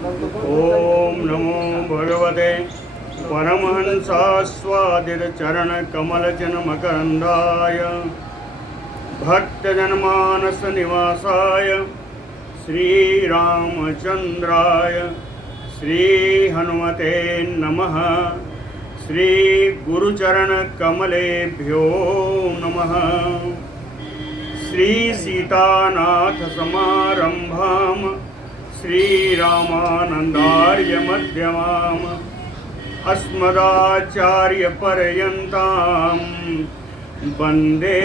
ओम नमो भगवते परमहंसास्वादितचरणकमलजनमकरन्दाय भक्तजनमानसनिवासाय श्रीरामचन्द्राय श्रीहनुमते नमः। श्रीगुरुचरणकमलेभ्यो नमः। श्रीसीतानाथसमारम्भां श्रीरामानन्दार्यमध्यमाम् अस्मदाचार्यपर्यन्तां वन्दे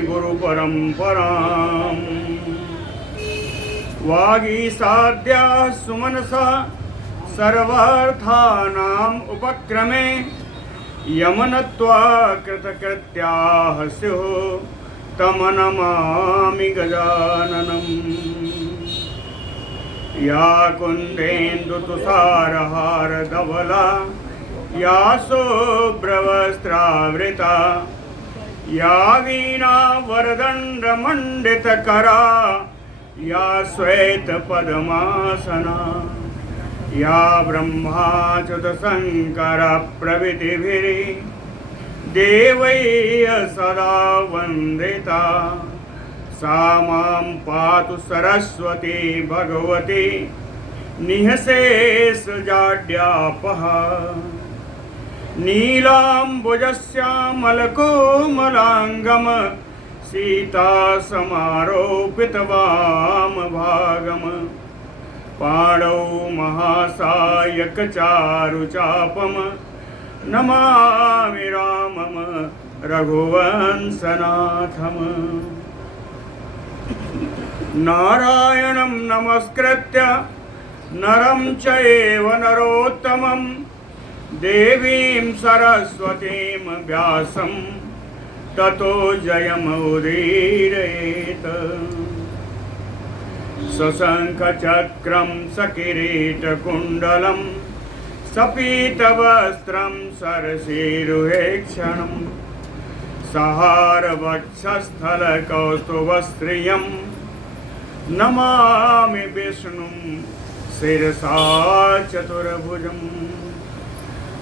गुरुपरम्पराम्। वागीसाद्याः सुमनसा सर्वार्थानाम् उपक्रमे यमनत्वा कृतकृत्याः स्युः तं नमामि गजाननम्। या कुन्देन्दुतुषारहारधवला या शुभ्रवस्त्रावृता या वीणावरदण्डमण्डितकरा या श्वेतपद्मासना या ब्रह्माच्युतशङ्करप्रभृतिभिः देवैः सदा वन्दिता सा मां पातु सरस्वती भगवती निःशेषजाड्यापः। नीलाम्बुजश्यामलकोमलाङ्गं सीतासमारोपितवामभागम् पाणौ महासायकचारुचापं नमामि रामं रघुवंशनाथम्। नारायणं नमस्कृत्य नरं चैव नरोत्तमं देवीं सरस्वतीं व्यासं ततो जयमुदीरयेत्। सशङ्खचक्रं सकिरीटकुण्डलं सपीतवस्त्रं सरसीरुहेक्षणं सहारवक्षस्थलकौस्तुभस्त्रियं नमामि विष्णुं शिरसा चतुर्भुजं।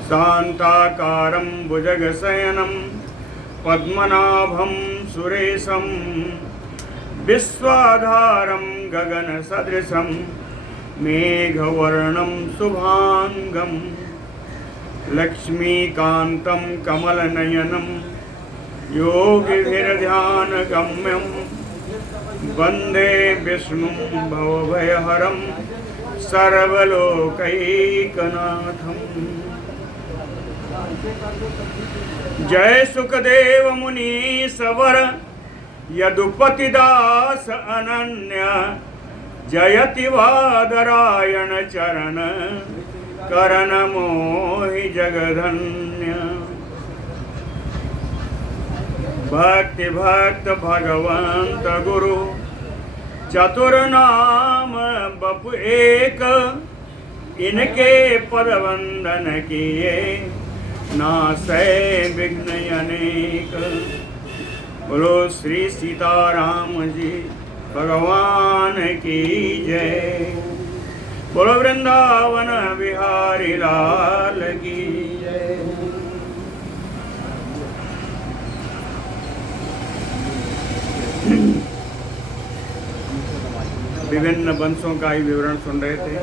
शान्ताकारं भुजगशयनं पद्मनाभं सुरेशं विश्वाधारं गगनसदृशं मेघवर्णं शुभाङ्गं लक्ष्मीकान्तं कमलनयनं योगिभिर्ध्यानगम्यं वन्दे विष्णुं भवभयहरं सर्वलोकैकनाथम्। जय सुखदेव मुनीश्वर यदुपतिदास अनन्य जयति वादरायण चरण करण मोहि जगधन्य। भक्ति भक्त भगवंत गुरु चतुर्नाम बपु एक इनके पद वंदन किए नासै विघ्न अनेक। बोलो श्री सीताराम जी भगवान की जय। बोलो वृंदावन बिहारी लाल की जय। विभिन्न वंशों का ही विवरण सुन रहे थे।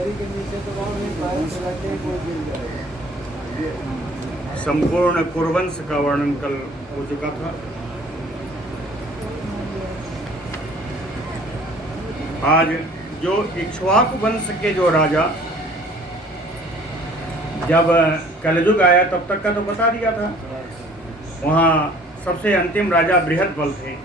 संपूर्ण कुरुवंश का वर्णन कल हो चुका था। आज जो इक्ष्वाकु वंश के जो राजा, जब कलयुग आया तब तक का तो बता दिया था। वहाँ सबसे अंतिम राजा बृहद्बल थे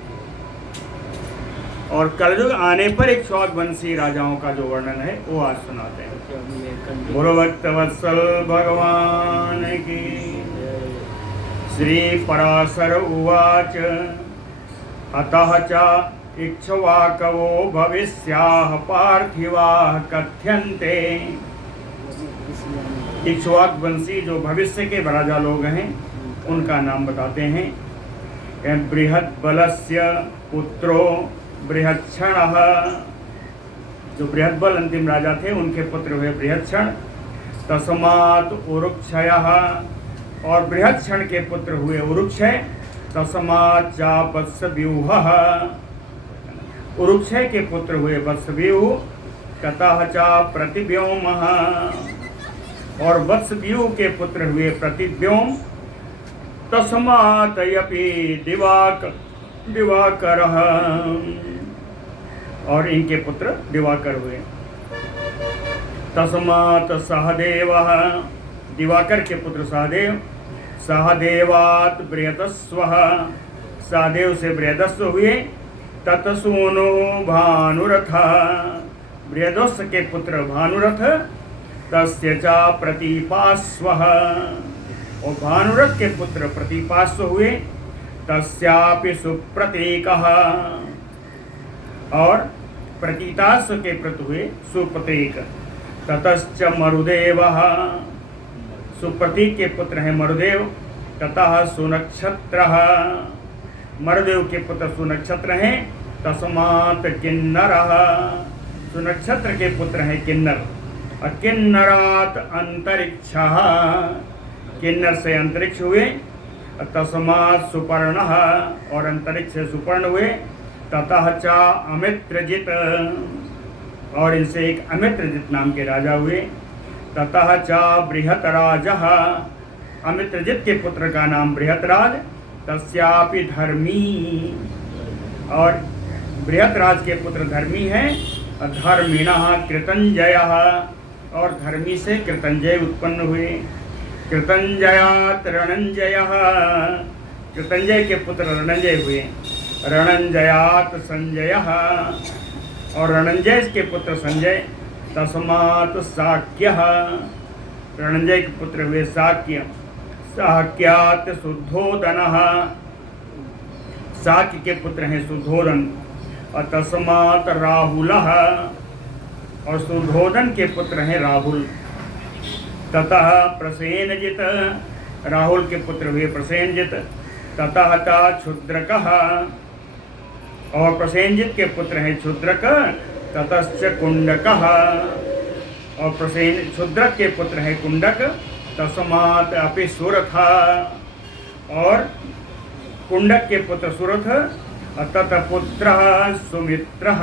और कलयुग आने पर इक्ष्वाकु वंशी राजाओं का जो वर्णन है वो आज सुनाते हैं। बोलो भक्तवत्सल भगवान की। श्री पराशर उवाच अतः च इक्ष्वाकवो भविष्याः पार्थिवाः कथ्यन्ते। इक्ष्वाकु वंशी जो भविष्य के राजा लोग हैं उनका नाम बताते हैं। बृहद्बलस्य पुत्रो बृहच्छणः जो बृहद्बल अंतिम राजा थे उनके पुत्र हुए बृहत्क्षण। तस्मात् उरुक्षयः, और बृहत्क्षण के पुत्र हुए उरुक्षय। तस्मात् चा वत्सव्यूहः, उरुक्षय के पुत्र हुए वत्सव्यूह। ततः चा प्रतिव्योमः, और वत्सव्यूह के पुत्र हुए प्रतिव्योम। तस्मात् यपि दिवाकरः, और इनके पुत्र दिवाकर हुए। तस्मात् सहदेवः, दिवाकर के पुत्र सहदेव। सहदेवात् बृहतस्वः, सहदेव से बृहदस्व हुए। तत्सूनो भानुरथः, बृहदस्व के पुत्र भानुरथ। तस्य च प्रतीपास्वः, और भानुरथ के पुत्र प्रतीपास्व हुए। तस्यापि सुप्रतीकः, और प्रतीतास्व के पुत्र हुए सुप्रतीक। ततश्च मरुदेवः, सुप्रतीक के पुत्र हैं मरुदेव। ततः सुनक्षत्रः, मरुदेव के पुत्र सुनक्षत्र हैं। तस्मात् किन्नरः, सुनक्षत्र के पुत्र हैं किन्नर। और किन्नरात् अंतरिक्षः, किन्नर से अंतरिक्ष हुए। तस्मात् सुपर्णः, और अंतरिक्ष से सुपर्ण हुए। ततः च अमित्रजित, और इनसे एक अमित्रजित नाम के राजा हुए। ततः च बृहतराजः, अमित्रजित के पुत्र का नाम बृहतराज। तस्यापि धर्मी, और बृहतराज के पुत्र धर्मी हैं। धर्मिणः कृतंजयः, और धर्मी से कृतंजय उत्पन्न हुए। कृतंजयात् रणंजयः, कृतंजय के पुत्र रणंजय हुए। रणंजयात् संजयः, और रणंजय के पुत्र संजय। तस्मात् साक्यः, रणंजय के पुत्र हुए साक्य। साक्यात् शुद्धोदनः, साक्य के पुत्र हैं शुद्धोदन। और तस्मात् राहुलः, और शुद्धोदन के पुत्र हैं राहुल। ततः प्रसेनजित, राहुल के पुत्र हुए प्रसेनजित। ततः ता क्षुद्रकः, और प्रसेनजित के पुत्र हैं क्षुद्रक। ततश्च कुंडकः, और क्षुद्रक के पुत्र हैं कुंडक। तस्मात् अपि सुरथ, और कुंडक के पुत्र सुरथ। ततपुत्रः सुमित्रः,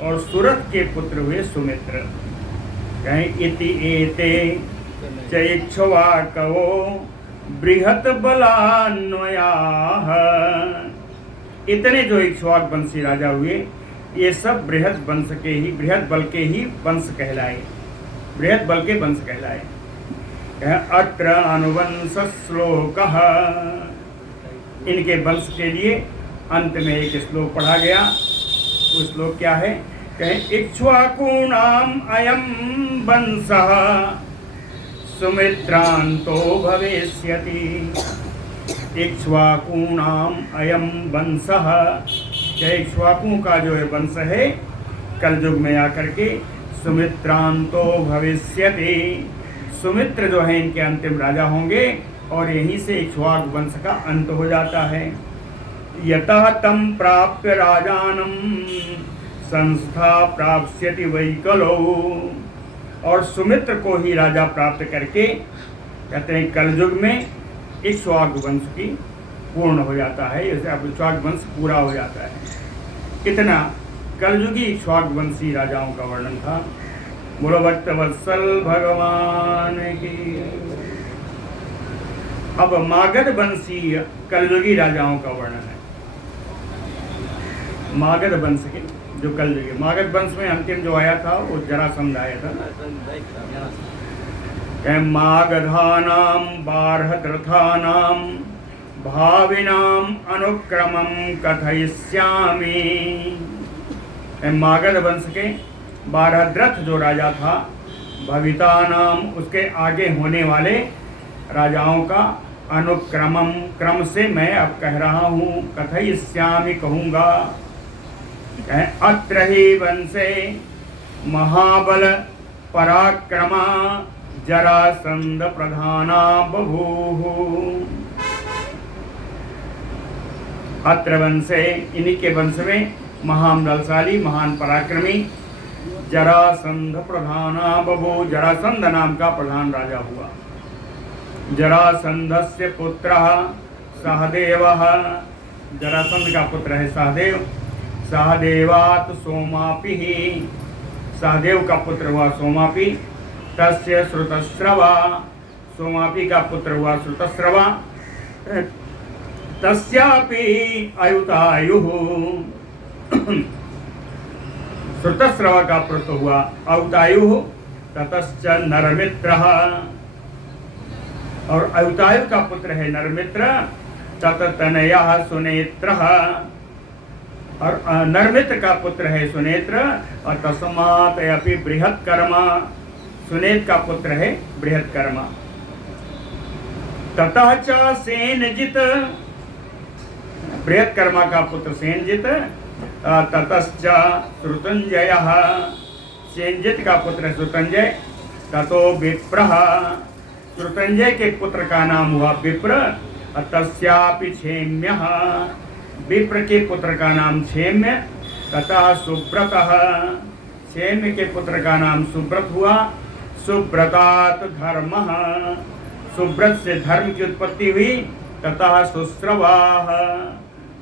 और सुरथ के पुत्र हुए सुमित्र। कहें इति एते च इक्ष्वाकवो बृहत बलान्वयाः, इतने जो इक्ष्वाक वंशी राजा हुए ये सब बृहद वंश के ही, बृहद बल के ही वंश कहलाए, बृहद बल के वंश कहलाए। अत्र अनुवंश श्लोकः, इनके वंश के लिए अंत में एक श्लोक पढ़ा गया। वो श्लोक क्या है? कहें इक्ष्वाकूणाम अयम वंशः सुमित्रांतो भविष्यति। इक्ष्वाकूणाम अयम वंशः, इक्ष्वाकुओं का जो है वंश है कलयुग में आकर के सुमित्रांतो भविष्यति, सुमित्र जो है इनके अंतिम राजा होंगे और यहीं से इक्ष्वाक वंश का अंत हो जाता है। यतः तम प्राप्य राजानम संस्था प्राप्स्यति वैकलो, और सुमित्र को ही राजा प्राप्त करके कहते हैं कलयुग में इक्ष्वाक वंश की पूर्ण हो जाता है, जैसे इक्ष्वाक वंश पूरा हो जाता है। कितना कलयुगी इक्ष्वाक वंशी राजाओं का वर्णन था। बोलो भक्तवत्सल भगवान की। अब मागध वंशी कलयुगी राजाओं का वर्णन है। मागध वंश के जो कलयुगी, मागध वंश में अंतिम जो आया था वो जरासंध आया था। मागधानाम बार्हद्रथानाम भाविनाम अनुक्रमम कथयिष्यामि। मागध वंश के बारहद्रथ जो राजा था, भविता नाम उसके आगे होने वाले राजाओं का अनुक्रमम क्रम से मैं अब कह रहा हूँ, कथयिष्यामि कहूँगा। अत्र ही वंशे महाबल पराक्रमा जरासंध प्रधाना बभूः। अत्र वंशे, इन्हीं के वंश में महान बलशाली, महान पराक्रमी, जरासंध प्रधाना बभो, जरासंध नाम का प्रधान राजा हुआ। जरासंधस्य पुत्रः सहदेवः, जरासंध का पुत्र है सहदेव। सहदेवात् सोमापि, सहदेव का पुत्र हुआ सोमापि। तस्य श्रुतस्रवा, सोमापि का पुत्र हुआ श्रुतस्रवा। तस्यापि अयुतायुः, श्रुतस्रवा का पुत्र हुआ अयुतायुः। ततश्च नरमित्रः, और अयुतायु का पुत्र है नरमित्र। तततनयः सुनेत्रः, और नरमित्र का पुत्र है सुनेत्र। और तस्मात् अपि बृहत्कर्मा, सुनेत्र का पुत्र है बृहत्कर्मा। ततः च सेनजित्, बृहत्कर्मा का पुत्र सेनजित्। ततश्च श्रुतंजयः, सेनजित् का पुत्र श्रुतंजय। ततो विप्रः, श्रुतंजय के पुत्र का नाम हुआ विप्र। तस्यापि क्षेम्यः, विप्र के पुत्र का नाम क्षेम्य। ततः सुब्रतः, क्षेम्य के पुत्र का नाम सुब्रत हुआ। सुब्रतात् धर्मः, सुब्रत से धर्म की उत्पत्ति हुई। ततः सुश्रवाः,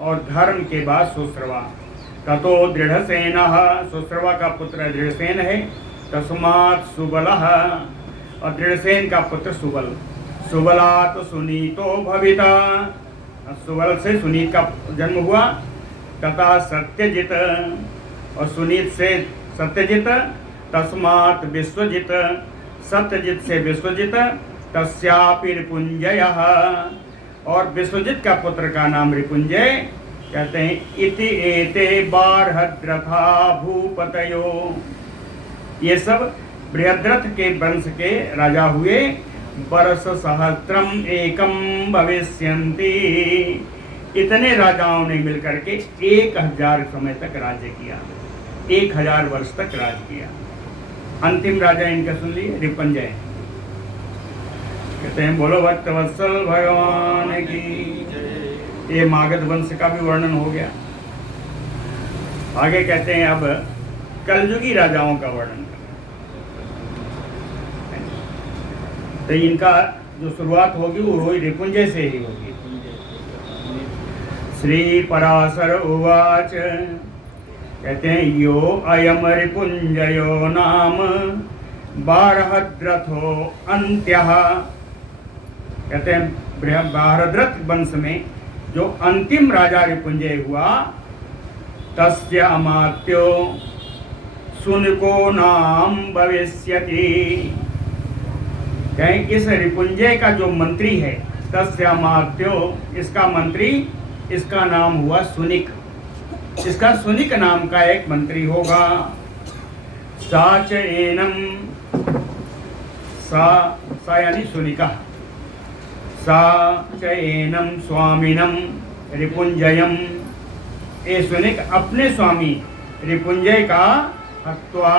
और धर्म के बाद सुश्रवा। ततो दृढ़सेनः, सुश्रवा का पुत्र दृढ़सेन है। तस्मात् सुबलः, और दृढ़सेन का पुत्र सुबल। सुबलात् सुनीतो भविता, सुबल से सुनीत का जन्म हुआ। तथा सत्यजित, और सुनीत से सत्यजित। तस्मात् विश्वजित, सत्यजित से विश्वजित। तस्यापि रिपुंजयः, और विश्वजित का पुत्र का नाम रिपुंजय। कहते हैं इति एते बारहद्रथा भूपतयो, ये सब बृहद्रथ के वंश के राजा हुए। वर्ष सहस्त्रम एकम भविष्यन्ति, इतने राजाओं ने मिलकर के 1000 समय तक राज्य किया, 1000 वर्ष तक राज किया। अंतिम राजा इनका सुन लिए, रिपुंजय। कहते हैं बोलो भक्तवत्सल भगवान की। ये मागध वंश का भी वर्णन हो गया। आगे कहते हैं अब कलयुगी राजाओं का वर्णन। तो इनका जो शुरुआत होगी वो रिपुंजय से ही होगी। श्री पराशर उवाच, कहते हैं यो अयम रिपुंजयो नाम बारहद्रथो अंत्यः। कहते हैं बारहद्रथ वंश में जो अंतिम राजा रिपुंजय हुआ। तस्य अमात्यो शुनको नाम भविष्यति, कहें इस रिपुंजय का जो मंत्री है, तस्य अमात्यो, इसका मंत्री, इसका नाम हुआ सुनिक। इसका सुनिक नाम का एक मंत्री होगा। सा च एनम, सा यानी सुनिका। सा च एनम स्वामिनम रिपुंजयम, ए सुनिक अपने स्वामी रिपुंजय का हत्वा,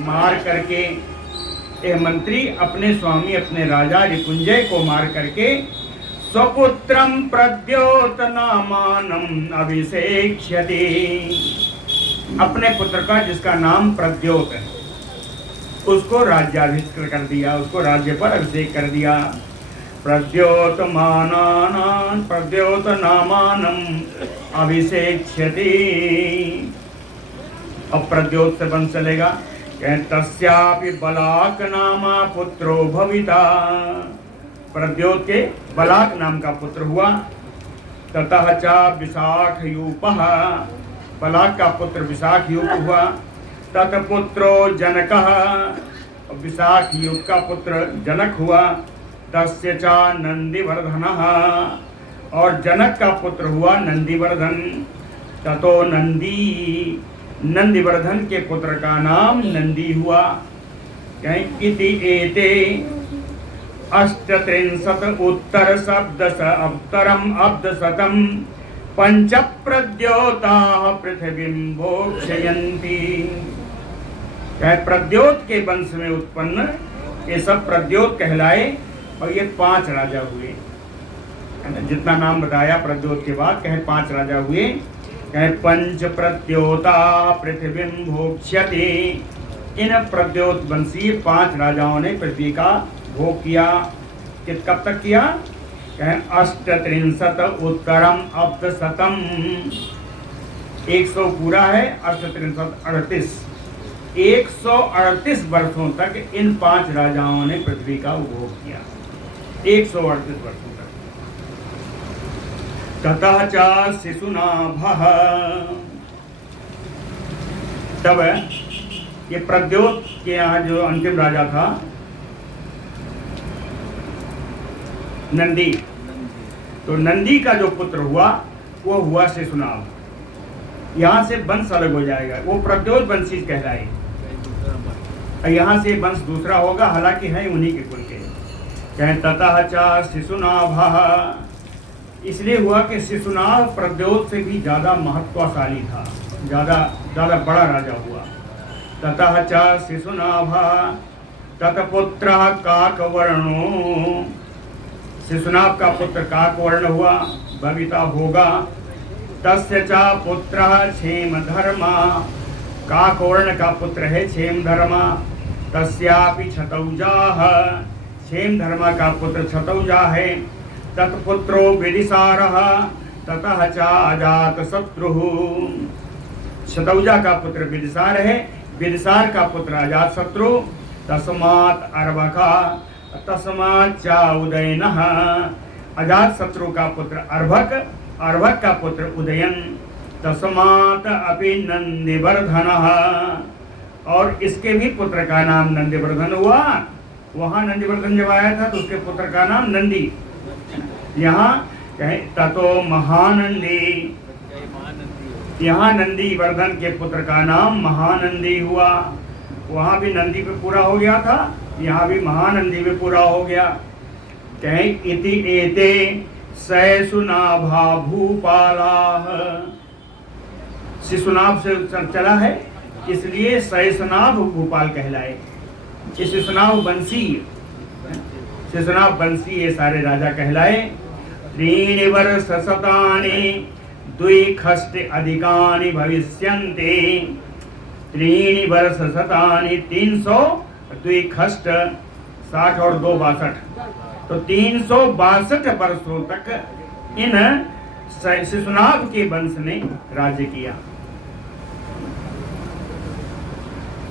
मार करके, ये मंत्री अपने स्वामी अपने राजा रिपुंजय को मार करके स्वपुत्रम प्रद्योत नामानम अभिषेक्ष्यति, अपने पुत्र का जिसका नाम प्रद्योत है उसको राज्याभिषेक कर दिया, उसको राज्य पर अभिषेक कर दिया। प्रद्योत मानानां प्रद्योत नामानम अभिषेक्ष्यति। अब प्रद्योत से बन चलेगा। तस्यापि बलाक नामा पुत्रो भविता, प्रद्योत के बलाक नाम का पुत्र हुआ। ततः च विशाखयूपः, बलाक का पुत्र विशाखयूप हुआ। तत्पुत्रो जनकः, विशाखयूप का पुत्र जनक हुआ। तस्य च नंदीवर्धनः, और जनक का पुत्र हुआ नंदीवर्धन। ततो नंदी, नंदीवर्धन के पुत्र का नाम नंदी हुआ। इति एते अष्टत्रिंशत् उत्तर शब्दश अवतरम अब्दशतम पंच प्रद्योताः पृथ्वीं भोक्षयन्ति। प्रद्योत के वंश में उत्पन्न ये सब प्रद्योत कहलाए, और ये 5 राजा हुए। जितना नाम बताया प्रद्योत के बाद, कहे 5 राजा हुए। कहें पंच प्रद्योता पृथ्वीं भोक्ष्यति। इन प्रद्योत वंशी 5 राजाओं ने पृथ्वी का भोग किया। कब तक किया? कहें 38 उत्तरम अब्दशतम। 100 पूरा है, 38 138 वर्षों तक इन 5 राजाओं ने पृथ्वी का उपभोग किया। 138 वर्षों तक। ततः च शिशुनाभः। तब ये प्रद्योत के यहाँ जो अंतिम राजा था नंदी, तो नंदी का जो पुत्र हुआ वो हुआ शिशुनाभ। यहाँ से वंश अलग हो जाएगा, वो प्रद्योत वंशी कहलाए। यहाँ से वंश दूसरा होगा, हालांकि है उन्हीं के कुल के। कहें ततः च शिशुनाभः। इसलिए हुआ कि शिशुनाभ प्रद्योत से भी ज्यादा महत्वशाली था, ज्यादा बड़ा राजा हुआ। ततः च शिशुनाभः तत्पुत्रः काकवर्णो। शिशुनाभ का पुत्र काकवर्ण हुआ, भविता होगा। तस्य च पुत्रः क्षेमधर्मा। काकवर्ण का पुत्र है क्षेमधर्मा। तस्यापि छतौजाः। क्षेमधर्मा का पुत्र छतौजा है। तत्पुत्रो विदिशारः। ततः च अजातशत्रुः। छतौजा का पुत्र विदिशार है, विदिशार का पुत्र अजातशत्रु। तस्मात् अर्भका। तस्मात् च उदयनः। अजातशत्रु का पुत्र अर्भक, अर्भक का पुत्र उदयन। तस्मात् अपि नंदिवर्धनः। और इसके भी पुत्र का नाम नंदिवर्धन हुआ। वहां नंदिवर्धन जब आया था तो उसके पुत्र का नाम नंदी। यहाँ ततो महानंदी। यहाँ नंदी वर्धन के पुत्र का नाम महानंदी हुआ। वहां भी नंदी पे पूरा हो गया था, यहाँ भी महानंदी पे पूरा हो गया। कहें इति एते शिशुनाभा भूपालाः। शिशुनाभ से चला है, इसलिए शिशुनाभ भूपाल कहलाए। शिशुनाभ वंशी, शिशुनाभ वंशी ये सारे राजा कहलाए। 3 वर्ष शतानि द्विखष्ट अधिकानि भविष्यन्ति। 3 वर्ष शतानि 300 द्विखष्ट 60 और 2 62, तो 362 वर्षों तक इन शिशुनाभ के वंश ने राज्य किया।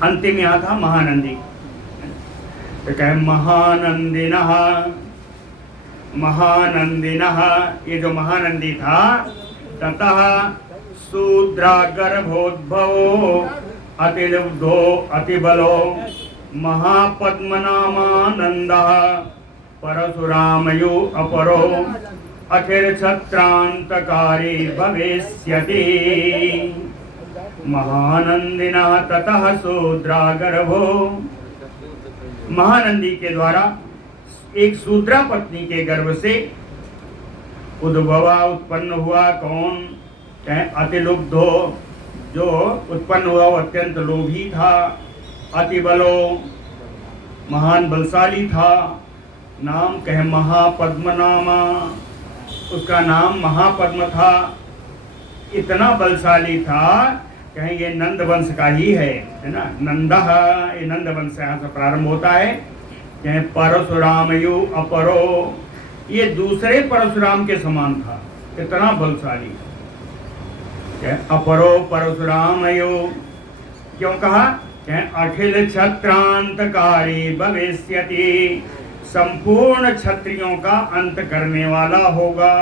अंतिम यहाँ था महानंदी। तो कहे महानंदिनः। महानंदिनः, ये जो महानंदी था, ततः शूद्रागर्भोद्भवो अतिलुब्धो अतिबलो महापद्मनामानन्दः परशुरामयो अपरो अखिलक्षत्रान्तकारी भविष्यति। महानंदिनः ततः शूद्रागर्भो। महानंदी के द्वारा एक शूद्रा पत्नी के गर्भ से उद्भवा उत्पन्न हुआ। कौन? अतिलुब्धो, जो उत्पन्न हुआ वो अत्यंत लोभी था। अतिबलो, महान बलशाली था। नाम कहे महापद्मनामा, उसका नाम महापद्म था। इतना बलशाली था, कहें ये नंद वंश का ही है ना। नंदः, ये नंद वंश यहाँ से प्रारंभ होता है। कहें परशुरामयो अपरो, ये दूसरे परशुराम के समान था, इतना बलशाली। अपरो परशुरामयो क्यों कहा? अखिल क्षत्रांतकारी भविष्यति, संपूर्ण क्षत्रियों का अंत करने वाला होगा।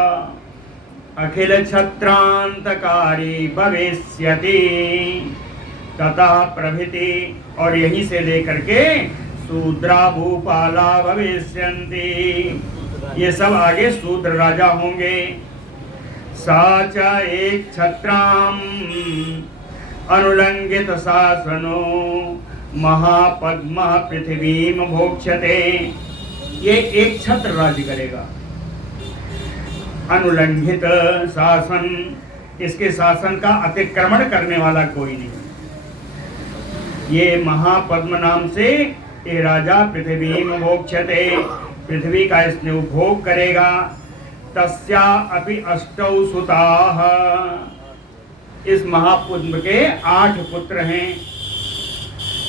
अखिल क्षत्रांतकारी भविष्यति तथा प्रभृति, और यहीं से लेकर के शूद्रा भूपाला भविष्यन्ति, ये सब आगे शूद्र राजा होंगे। सा च एक क्षत्राम अनुलंघित शासनो महापद्म पृथ्वीम भोक्ष्यते, ये एक छत्र राज्य करेगा। अनुलंघित शासन, इसके शासन का अतिक्रमण करने वाला कोई नहीं। ये महापद्म नाम से ये राजा पृथ्वीम भोक्ष्यते, पृथ्वी का इसने उपभोग करेगा। तस्या अपि अष्टौ सुताः, इस महापुत्र के 8 पुत्र हैं।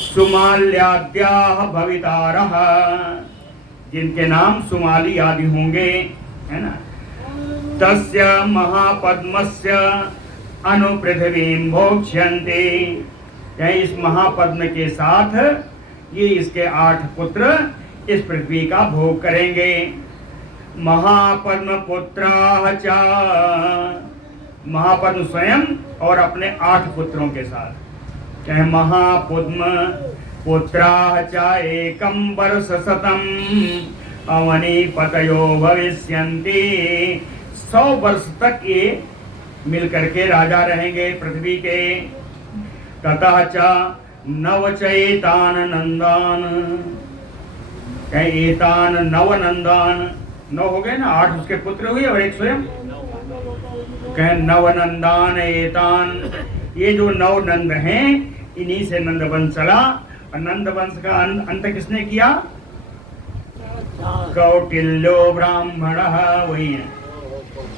सुमाल्याद्याः भवितारः, जिनके नाम सुमाली आदि होंगे, है ना। तस्य महापद्मस्य अनुपृथिवीं भोक्ष्यन्ते, इस महापद्म के साथ ये इसके 8 पुत्र इस पृथ्वी का भोग करेंगे। महापद्म पुत्राः च, महापद्म स्वयं और अपने 8 पुत्रों के साथ। कहे महापद्म पुत्राः च एकं वर्षशतं अवनीपतयो भविष्यन्ति, 100 वर्ष तक ये मिल करके राजा रहेंगे पृथ्वी के। ततः च नवचैतान नंदान, एतान नव नंदान, 9 हो गए ना, 8 उसके पुत्र हुए और 1 स्वयं। कहे नवनंदान एतान, ये जो 9 नंद हैं इन्हीं से नंद वंश चला। और नंद वंश का अंत किसने किया? कौटिल्यो ब्राह्मणः, वही है,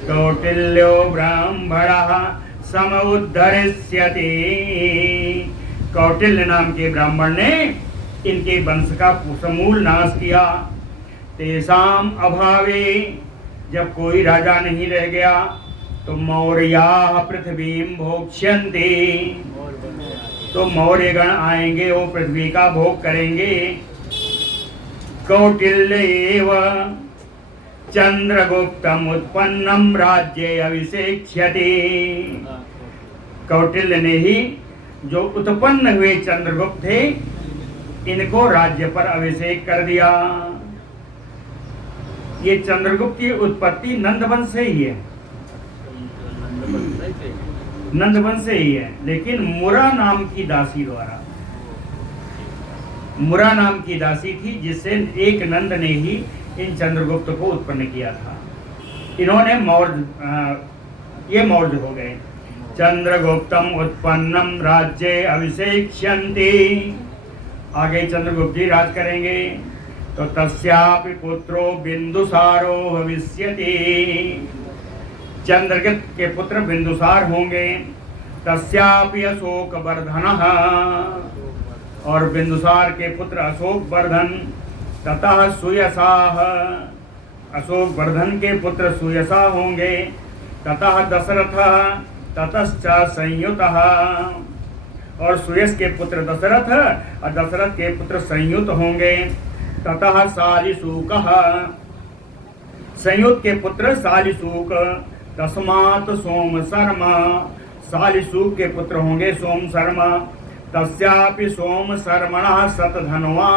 कौटिल्यो ब्राह्मणः समुद्धरिष्यति। कौटिल्य नाम के ब्राह्मण ने इनके वंश का समूल नाश किया। तेषाम अभावे, जब कोई राजा नहीं रह गया तो मौर्याः पृथ्वीं भोक्ष्यन्ते, तो मौर्यगण आएंगे, वो पृथ्वी का भोग करेंगे। कौटिल्य एव चंद्रगुप्तम उत्पन्नम राज्ये अभिषेक्ष्यति, कौटिल्य ने ही जो उत्पन्न हुए चंद्रगुप्त थे इनको राज्य पर अभिषेक कर दिया। ये चंद्रगुप्त की उत्पत्ति नंदवंश से ही है, नंदवंश से ही है, लेकिन मुरा नाम की दासी द्वारा, मुरा नाम की दासी थी जिससे एक नंद ने ही इन चंद्रगुप्त को उत्पन्न किया था। इन्होंने ये मौर्य हो गए। चंद्रगुप्तम उत्पन्नम राज्ये अभिषेक्ष्यन्ति, आगे चंद्रगुप्त जी राज करेंगे। तो तस्यापि पुत्रो बिंदुसारो भविष्यति, चंद्रगुप्त के पुत्र बिंदुसार होंगे। तस्यापि अशोकवर्धनः, और बिंदुसार के पुत्र अशोकवर्धन। ततः सुयसाः, अशोकवर्धन के पुत्र सुयसा होंगे। ततः दशरथ, ततश्च संयुतः, और सुयस के पुत्र दशरथ और दशरथ के पुत्र संयुत होंगे। ततः सालिशूकः, संयुत के पुत्र सालिशूक। तस्मात् सोम शर्मा, सालिशूक के पुत्र होंगे सोम शर्मा। तस्यापि सोम शर्मणः शतधन्वा,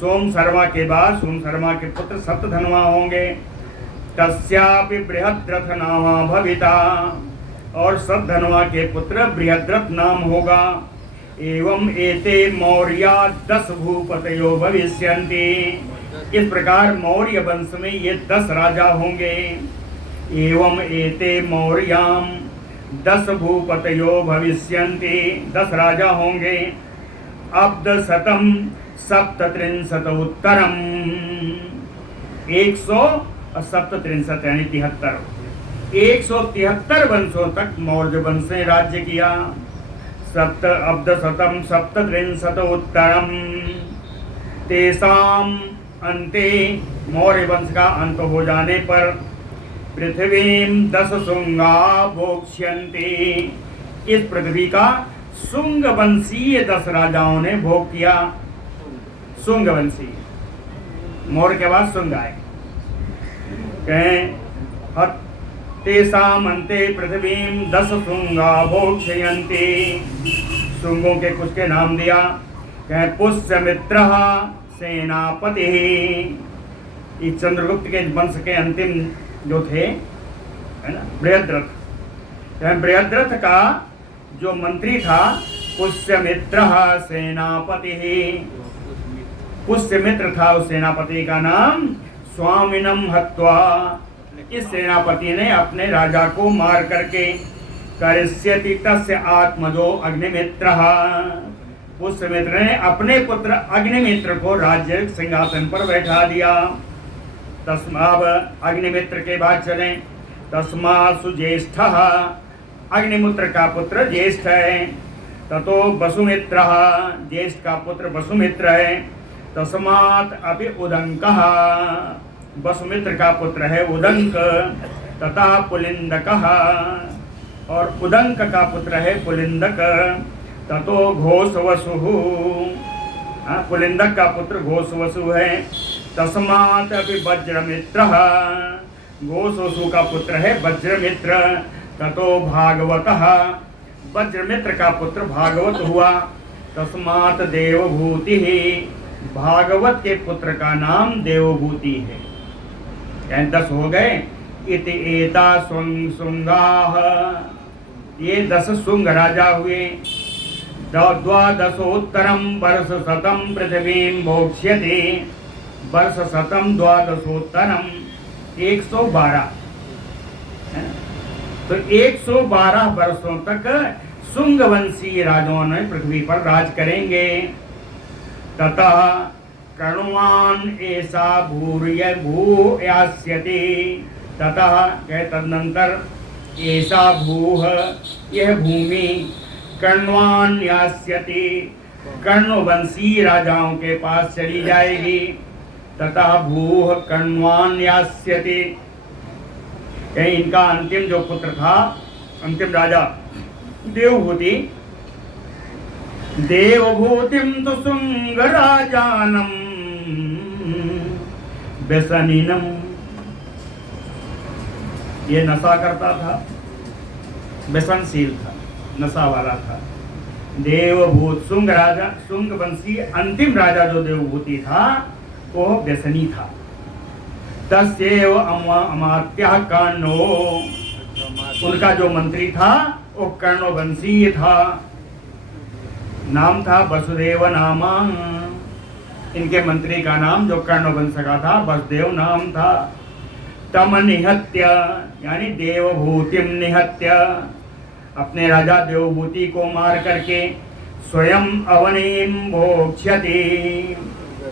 सोम शर्मा के बाद सोम शर्मा के पुत्र शतधन्वा होंगे। तस्यापि बृहद्रथ नाम भविता, और शतधन्वा के पुत्र बृहद्रथ नाम होगा। एवं एते मौर्या 10 भूपतयो भविष्यन्ति, इस प्रकार मौर्य वंश में ये 10 राजा होंगे। एवं एते मौर्याम 10 भूपतयो भविष्यन्ति, 10 राजा होंगे। अब्दशतम सप्तत्रिंशत उत्तरम, 137 यानी 73, 173 वंशों तक मौर्य वंश ने राज्य किया। अब्दशतम सप्तत्रिंशत उत्तरम, तेषाम अन्ते, मौर्य वंश का अंत हो जाने पर पृथ्वीं 10 शुंगा भोक्ष्यन्ति, इस पृथ्वी का शुंग वंशीय 10 राजाओं ने भोग किया। शुंग वंशी, मौर्य के बाद शुंग आए। तेषाम अन्ते पृथ्वीं 10 शुंगा भोक्ष्यन्ति, शुंगों के कुछ के नाम दिया। पुष्यमित्रः सेनापतिः, इस चंद्रगुप्त के वंश के अंतिम जो थे, है ना, बृहद्रथ। बृहद्रथ का जो मंत्री था पुष्यमित्रः सेनापतिः, पुष्यमित्र था उस सेनापति का नाम। स्वामिनम हत्वा, इस सेनापति ने अपने राजा को मार करके। करिष्यति तस्य आत्मजो अग्निमित्रः, पुष्यमित्र ने अपने पुत्र अग्निमित्र को राज्य सिंहासन पर बैठा दिया। तस्मात्, अग्निमित्र के बाद चले। तस्मात् सुज्येष्ठः, अग्निमुत्र का पुत्र ज्येष्ठ है। ततो वसुमित्रः, ज्येष्ठ का पुत्र वसुमित्र है। तस्मात् अपि उदंकः, वसुमित्र का पुत्र है उदंक। तथा पुलिंदकः, और उदंक का पुत्र है पुलिंदक। ततो घोषवसुः, पुलिंदक का पुत्र घोषवसु है। तस्मात् अपि वज्रमित्रः, घोषवसु का पुत्र है वज्रमित्र। ततो भागवतः, वज्रमित्र का पुत्र भागवत हुआ। तस्मात् देवभूति, भागवत के पुत्र का नाम देवभूति है। यानी 10 हो गए। इति एता शुंगाः, ये 10 शुंग राजा हुए। द्वादशोत्तरम वर्ष शतम पृथ्वीं भोक्ष्यति, वर्ष शतम द्वादशोत्तरम 112। तो 112 वर्षों तक शुंगवंशी राजाओं ने पृथ्वी पर राज करेंगे। ततः कर्णवान ऐसा भूर्य भू यास्यति, ततः तदनंतर ऐसा भूह, यह भूमि कर्णवान यास्यति, कर्णवंशी राजाओं के पास चली जाएगी। ततः भूह कर्णवान यास्यति, कहीं इनका अंतिम जो पुत्र था, अंतिम राजा देवभूति, देवभूतिम तो शुंग राजानम व्यसनिनम, ये नशा करता था, व्यसनशील था, नशा वाला था। देवभूत शुंग राजा, शुंग वंशी अंतिम राजा जो देवभूति था वो व्यसनी था। तस्यैव अमात्यः कर्णो, उनका जो मंत्री था वो कर्णवंशी था, नाम था वसुदेव नामा। इनके मंत्री का नाम जो कर्णवंश का था वसुदेव नाम था। तम निहत्य, यानी देवभूतिम निहत्य, अपने राजा देवभूति को मार करके स्वयं अवनीम भोक्ष्यति,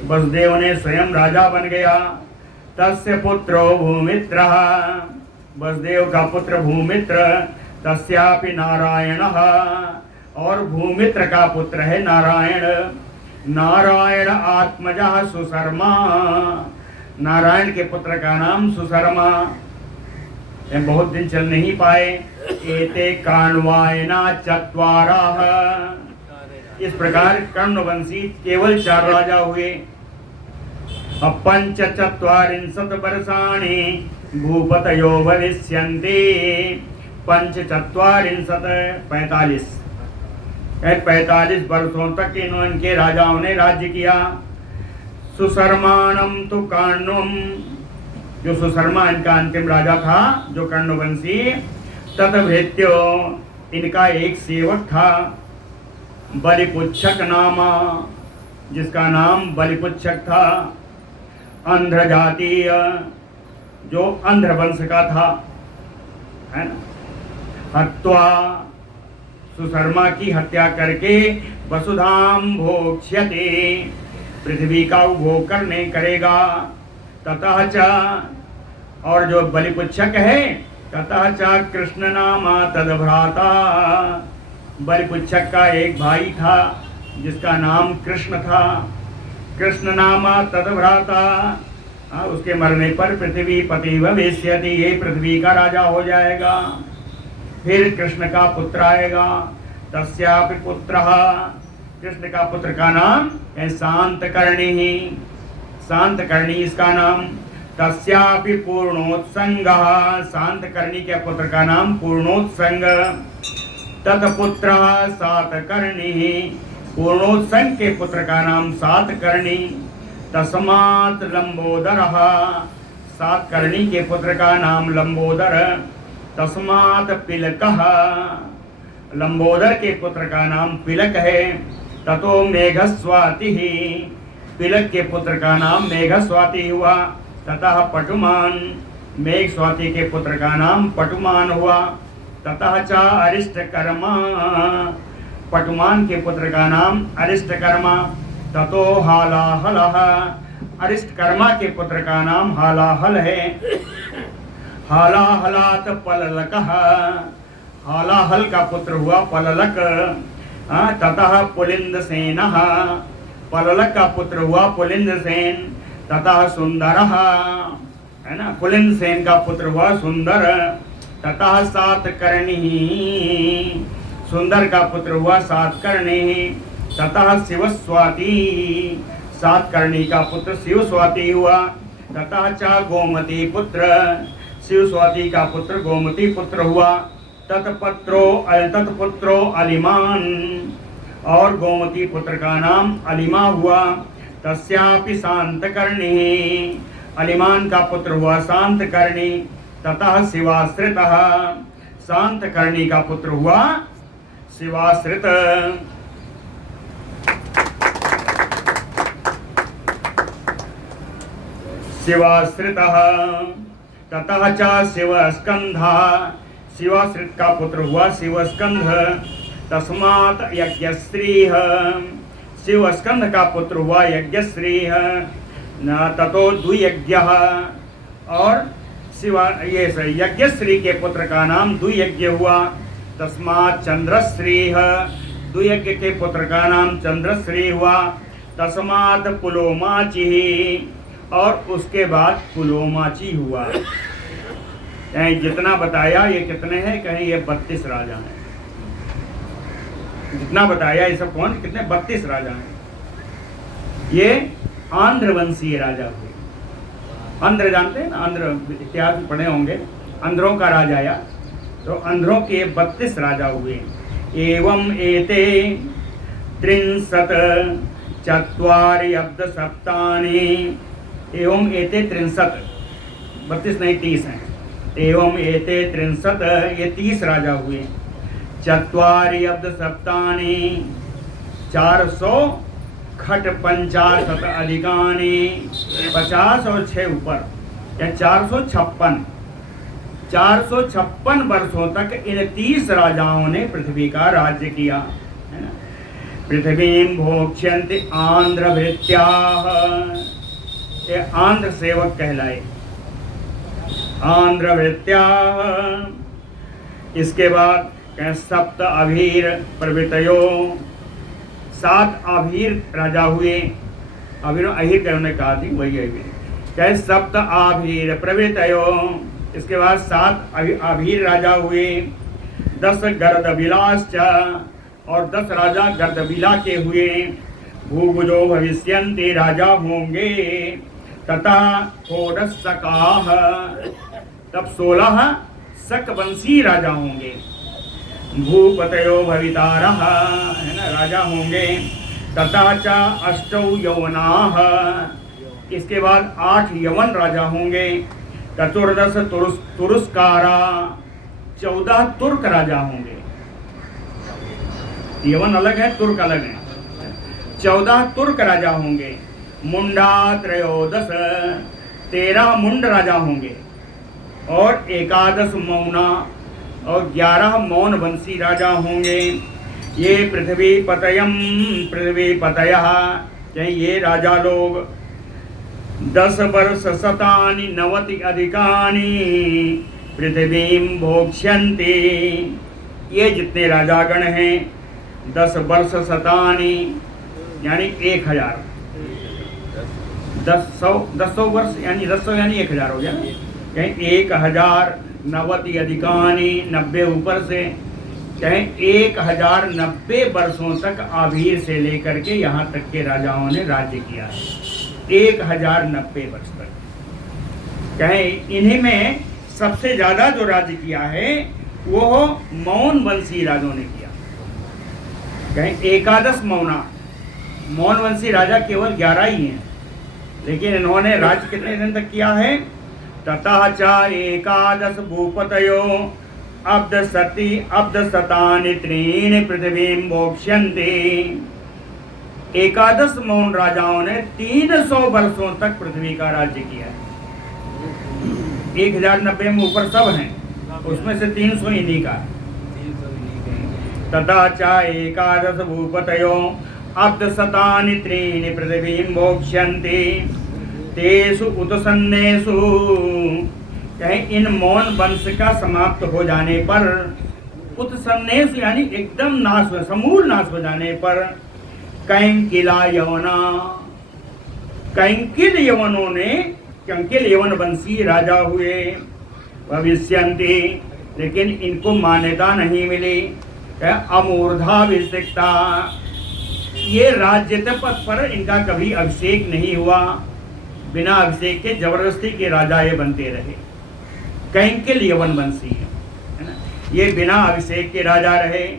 वसुदेव ने स्वयं राजा बन गया। तस्य पुत्रो भूमित्रः, वसुदेव का पुत्र भूमित्र। तस्यापि नारायणः, और भूमित्र का पुत्र है नारायण। नारायण आत्मजः सुशर्मा, नारायण के पुत्र का नाम सुशर्मा। बहुत दिन चल नहीं पाए। एते काण्वायना चत्वारः, इस प्रकार कर्णवंशी केवल 4 राजा हुए। पंचचत्वारिंशत् वर्षाणि भूपतयो भविष्यन्ति, 45 वर्षों तक इनके राजाओं ने राज्य किया। सुशर्माणम तो कर्णम, जो सुशर्मा इनका अंतिम राजा था जो कर्णवंशी। ततभृत्यो, इनका एक सेवक था बलिपुच्छक नामा, जिसका नाम बलिपुच्छक था। अंध्र जातीय, जो अंध्र वंश का था, है ना। हत्वा, सुशर्मा की हत्या करके वसुधाम भोक्ष्यते, पृथ्वी का उपभोग करने करेगा। ततः च, और जो बलिपुच्छक है, ततः च कृष्ण नामा तदभ्राता, बलिपुच्छक का एक भाई था जिसका नाम कृष्ण था। कृष्ण नामा तदभ्राता, उसके मरने पर पृथ्वी पति भविष्यति, ये पृथ्वी का राजा हो जाएगा। फिर कृष्ण का पुत्र आएगा। तस्यापि पुत्रः, कृष्ण का पुत्र का नाम है शांतकर्णी, शांतकर्णी इसका नाम। तस्यापि पूर्णोत्संगः, शांतकर्णी के पुत्र का नाम पूर्णोत्संग। तत्पुत्रः सातकर्णी, पूर्णोत्संग के पुत्र का नाम सातकर्णी। तस्मात् लंबोदरः, सातकर्णी के पुत्र का नाम लंबोदर। तस्मात् पिलकः, लंबोदर के पुत्र का नाम पिलक है। ततो मेघस्वाति, पिलक के पुत्र का नाम मेघस्वाति हुआ। ततः पटुमान, मेघस्वाति के पुत्र का नाम पटुमान हुआ। ततः च अरिष्टकर्मा, पटुमान के पुत्र का नाम अरिष्टकर्मा। ततो हालाहलः, अरिष्टकर्मा के पुत्र का नाम हालाहल है। हालाहलात् पललकः, हालाहल का पुत्र हुआ पललक, ततः पुलिंद सेन, पललक का पुत्र हुआ पुलिंद सेन, ततः सुंदर, है ना, पुलिंद सेन का पुत्र हुआ सुंदर, ततः सातकर्णी, सुंदर का पुत्र हुआ सातकर्णी, ततः शिवस्वाती, सातकर्णी का पुत्र शिवस्वाती हुआ, ततः च गोमती पुत्र, शिवस्वाती का पुत्र गोमती पुत्र हुआ, तत्पुत्रो अलिमान, और गोमती पुत्र का नाम अलिमा हुआ, तस्यापि शांतकर्णी, अलिमान का पुत्र हुआ शांतकर्णी, ततः शिवाश्रितः, शांतकर्णी का पुत्र हुआ शिवाश्रित। शिवाश्रितः ततः च शिवस्कंधा, शिवाश्रित का पुत्र हुआ शिवस्कंध, तस्मात् यज्ञश्रीः, शिवस्कंध का पुत्र हुआ यज्ञश्रीः, ततो द्वियज्ञः, और शिवा ये यज्ञश्री के पुत्र का नाम द्वियज्ञ हुआ, तस्मात् चंद्रश्रीः, द्वियज्ञ के पुत्र का नाम चंद्रश्री हुआ, तस्मात् पुलोमाची, और उसके बाद पुलोमाची हुआ। कहीं जितना बताया ये कितने हैं, कहीं ये 32 राजा हैं, जितना बताया ये सब कौन कितने 32 राजा हैं। ये आंध्र वंशीय राजा हुए। आंध्र जानते हैं ना, आंध्र इतिहास में पढ़े होंगे, आंध्रों का राजा आया, तो आंध्रों के 32 राजा हुए। एवं एते 63 चत्वारि अब्द सप्तानि, एवं एते 63, 32 नहीं 30 हैं, एवं एते 63, ये 30 राजा हुए। चत्वारि अब्द सप्तानि 400 खट 50 अधिकानि, 50 और 6 ऊपर, या 456 वर्षों तक इन 30 राजाओं ने पृथ्वी का राज्य किया, है ना। पृथ्वीं भोक्ष्यन्ति आंध्रभृत्याः, ये आंध्र सेवक कहलाए, आंध्रभृत्याः। इसके बाद सप्त अभीर प्रवृतयो, 7 अभीर राजा हुए, अभीर अहीर का उन्होंने कहा थी वही अभीर, क्या सप्त अभीर प्रवृतयो। इसके बाद 7 अभीर राजा हुए, 10 गर्दबिलाश्च, और 10 राजा गर्दबिला के हुए। भूभुजो भविष्यन्ति, राजा होंगे, तथा षोडशकाः, तब 16 शकवंशी राजा होंगे। भूपतयो भवितारः, है ना, राजा होंगे, तथा च अष्टौ यवनाः, इसके बाद 8 यवन राजा होंगे। 14 तुरुस्कारा, 14 तुर्क राजा होंगे। यवन अलग है, तुर्क अलग है। 14 तुर्क राजा होंगे। मुंडा त्रयोदश, 13 मुंड राजा होंगे, और 11 मौना, और 11 मौन वंशी राजा होंगे। ये पृथ्वी पतयः, ये राजा लोग 10 वर्ष शतानि 90 अधिकानि पृथ्वीं भोक्ष्यन्ति, ये जितने राजागण हैं 10 वर्ष शतानि यानी 1000, 10 वर्ष यानी 10 यानी 1000 हो गया, कहीं 1090 अधिकानि, 90 ऊपर से, कहें 1090 वर्षों तक आभीर से लेकर के यहाँ तक के राजाओं ने राज्य किया है। 1090 वर्ष तक, कहें इन्हीं में सबसे ज़्यादा जो राज्य किया है वो मौन वंशी राजाओं ने किया। कहें 11 मौन वंशी राजा केवल 11 ही हैं, लेकिन इन्होंने राज्य कितने दिन तक किया है। ततः च 11 भूपतयो अब्द शतानि त्रीणि पृथ्वीं भोक्ष्यन्ति, 11 मौन राजाओं ने 300 वर्षों तक पृथ्वी का राज्य किया है। 1090 में ऊपर सब हैं, उसमें से 300 इन्हीं का। तथा च 11 भूपतयो अब्द शतानि त्रीणि पृथ्वीं भोक्ष्यन्ति, तेषु उत्सन्नेषु, कहें इन मौन वंश का समाप्त हो जाने पर, उत्सन्नेश यानी एकदम नाश हो, समूल नाश हो जाने पर कैंकिला यवना, कैंकिल यवनों ने, कैंकिल यवन वंशी राजा हुए, भविष्यन्ति, लेकिन इनको मान्यता नहीं मिली। अमूर्धा विशिष्टा, ये राज्य पद पर इनका कभी अभिषेक नहीं हुआ, बिना अभिषेक के जबरदस्ती के राजा ये बनते रहे। कैंकिल यवन वंशी है ना, ये बिना अभिषेक के राजा रहे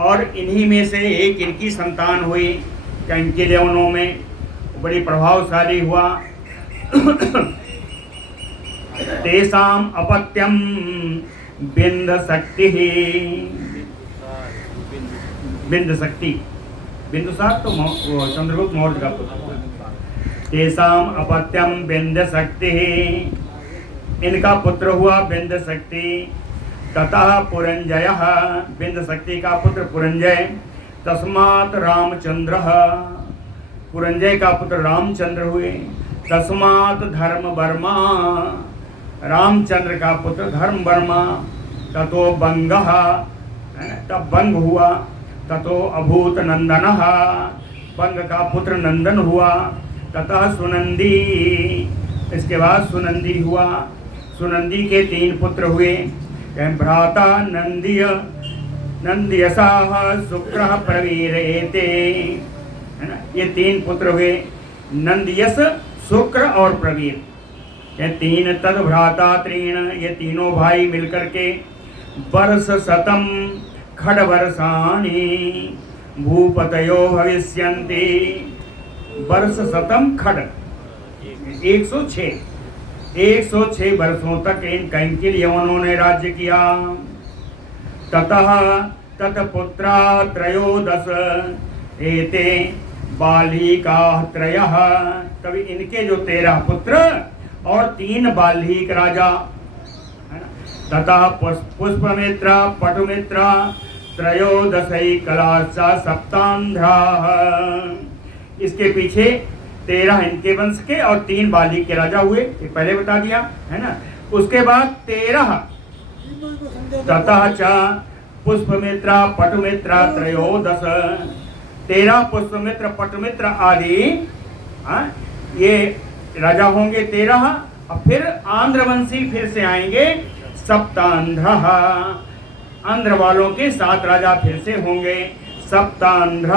और इन्हीं में से एक इनकी संतान हुई कैंकिल यवनों में, बड़ी प्रभावशाली हुआ। तेषाम अपत्यम बिंद शक्ति, बिंद शक्ति, बिंदुसार तो चंद्रगुप्त मौर्य का पुत्र। तेषाम अपत्यम बिंद शक्ति, इनका पुत्र हुआ बिंद शक्ति। ततः पुरंजय, बिंद शक्ति का पुत्र पुरंजय। तस्मात् रामचंद्र, पुरंजय का पुत्र रामचंद्र हुए। तस्मात् धर्म वर्मा, रामचंद्र का पुत्र धर्म वर्मा। ततो बंग, तब बंग हुआ। ततो अभूत नंदन, बंग का पुत्र नंदन हुआ। ततः सुनंदी, इसके बाद सुनंदी हुआ। सुनंदी के 3 पुत्र हुए, भ्राता नंदिय, नंदियसाह शुक्र प्रवीर एते, है ना, ये 3 पुत्र हुए, नंदियस, शुक्र और प्रवीर, ये 3। तद भ्राता त्रीण, ये तीनों भाई मिलकर के वर्ष शतम खड वर्षाणि भूपतयो भविष्यन्ति, वर्ष शतम खड 106 वर्षों तक इन कैंकिल यवनों ने राज्य किया। ततः तत्पुत्रा त्रयोदश एते बालिका त्रयः, तभी इनके जो 13 पुत्र और 3 बालिक राजा। ततः पुष्पमित्र पटुमित्र त्रयोदशई कलाशा सप्तांध्रा, इसके पीछे 13 इनके वंश के और 3 बालिक के राजा हुए, ये पहले बता दिया है ना। उसके बाद 13 ततः च पुष्पमित्र पटुमित्र त्रयोदश, 13 पुष्पमित्र पटुमित्र आदि ये राजा होंगे 13। और फिर आंध्रवंशी फिर से आएंगे सप्तांध्र, आंध्र वालों के 7 राजा फिर से होंगे सप्तांध्र।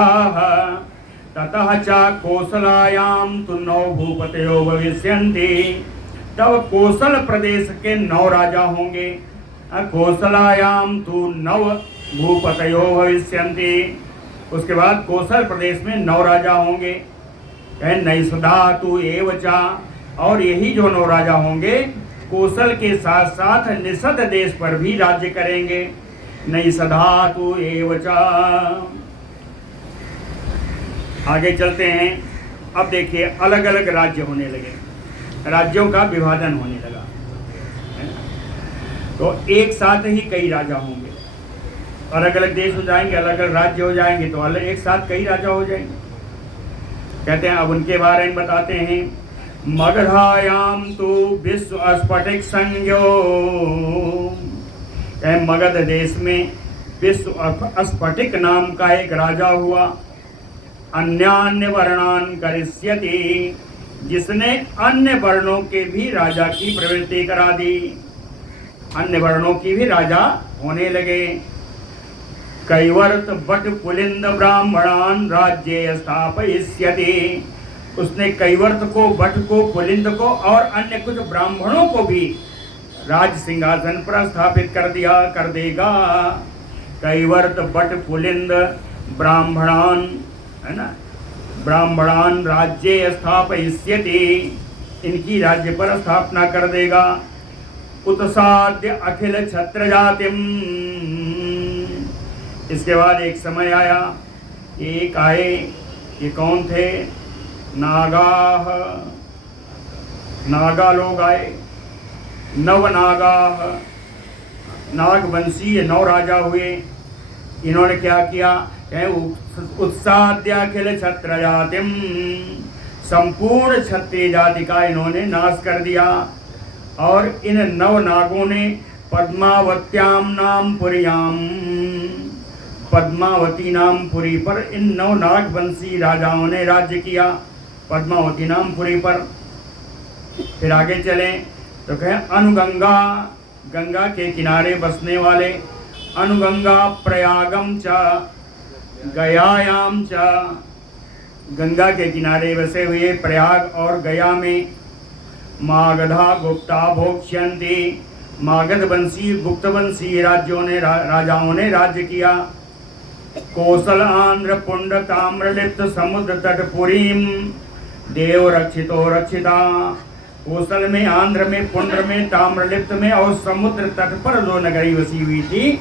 ततः च कोसलायाम तु 9 भूपतयो भविष्यन्ति, तब कोसल प्रदेश के 9 राजा होंगे। कोसलायाम तु 9 भूपतयो भविष्यन्ति, उसके बाद कोसल प्रदेश में 9 राजा होंगे। नैषधातु एव च, और यही जो 9 राजा होंगे कोसल के साथ साथ निषद देश पर भी राज्य करेंगे। नैषधातु एव च। आगे चलते हैं। अब देखिए अलग अलग राज्य होने लगे, राज्यों का विभाजन होने लगा, तो एक साथ ही कई राजा होंगे, अलग अलग देश हो जाएंगे, अलग अलग राज्य हो जाएंगे, तो अलग एक साथ कई राजा हो जाएंगे। कहते हैं अब उनके बारे में बताते हैं। मगधायाम तो विश्व स्फटिक संज्ञो, मगध देश में विश्व स्फटिक नाम का एक राजा हुआ। अन्यान्य वर्णान करिष्यति, जिसने अन्य वर्णों के भी राजा की प्रवृत्ति करा दी, अन्य वर्णों की भी राजा होने लगे। कैवर्त बट पुलिंद ब्राह्मणान राज्ये स्थापयिष्यति, उसने कैवर्त को, बट को, पुलिंद को और अन्य कुछ ब्राह्मणों को भी राज सिंहासन पर स्थापित कर देगा। कैवर्त बट पुलिंद ब्राह्मणान, है ना, ब्राह्मणान राज्ये स्थापयिष्यति, इनकी राज्य पर स्थापना कर देगा। उत्साद्य अखिल छत्र जातिम, इसके बाद एक समय आया, एक आए, ये कौन थे? नागा लोग आए, नवनागाह, नागवंशीय 9 राजा हुए। इन्होंने क्या किया? उत्साद्याखिल क्षत्र जातिम, संपूर्ण क्षत्रिय जाति का इन्होंने नाश कर दिया। और इन 9 नागों ने पद्मावत्यां नाम पुरियाम, पद्मावती नाम पुरी पर इन 9 नागवंशी राजाओं ने राज्य किया, पद्मावती नाम पुरी पर। फिर आगे चलें तो कहें अनुगंगा, गंगा के किनारे बसने वाले, अनुगंगा प्रयागम च गयायाम च, गंगा के किनारे बसे हुए प्रयाग और गया में। मागधा गुप्ता भोक्ष्यन्ति, मागध वंशी गुप्त वंशी राज्यों ने राजाओं ने राज्य किया। कौशल आंध्र पुंड ताम्रलिप्त समुद्र तट पुरीम देव रक्षितो रक्षिता, कौशल में, आंध्र में, पुंड्र में, ताम्रलिप्त में और समुद्र तट पर जो नगरी बसी हुई थी,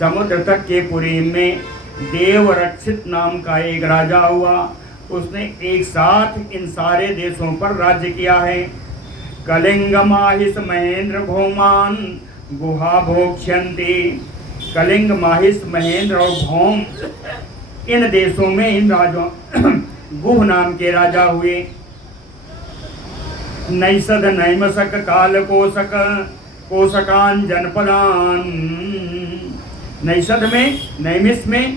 समुद्र तट के पुरी में देव रक्षित नाम का एक राजा हुआ। उसने एक साथ इन सारे देशों पर राज्य किया है। कलिंग माहिस महेंद्र भौमान गुहा भोक्ष्यन्ति, कलिंग माहिस महेंद्र और भौम इन देशों में इन राजों गुह नाम के राजा हुए। नैषद नैमसक काल कोसक कोसकान जनपदान, नैषद में, नैमिष में,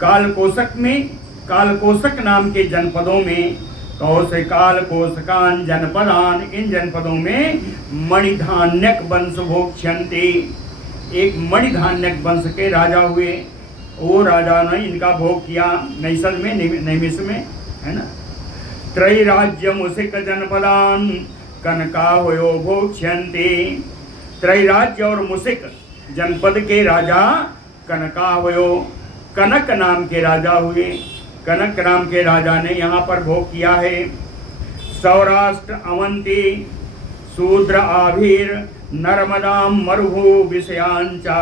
काल कोसक में, काल कोसक नाम के जनपदों में, कौशकाल कोसकान जनपदान इन जनपदों में मणिधान्यक वंश भोक्ष्यन्ति, एक मणिधान्यक वंश के राजा हुए। वो राजा ने इनका भोग किया नैषद में, नैमिष में, है ना। त्रैराज्य मुसिक जनपदान कनकावयो भोक्ष्यन्ति, त्रैराज्य और मुसिक जनपद के राजा कनकावयो, कनक नाम के राजा हुए। कनक नाम के राजा ने यहाँ पर भोग किया है। सौराष्ट्र अवंती शूद्र आभीर नर्मदाम मरुभु विषयांचा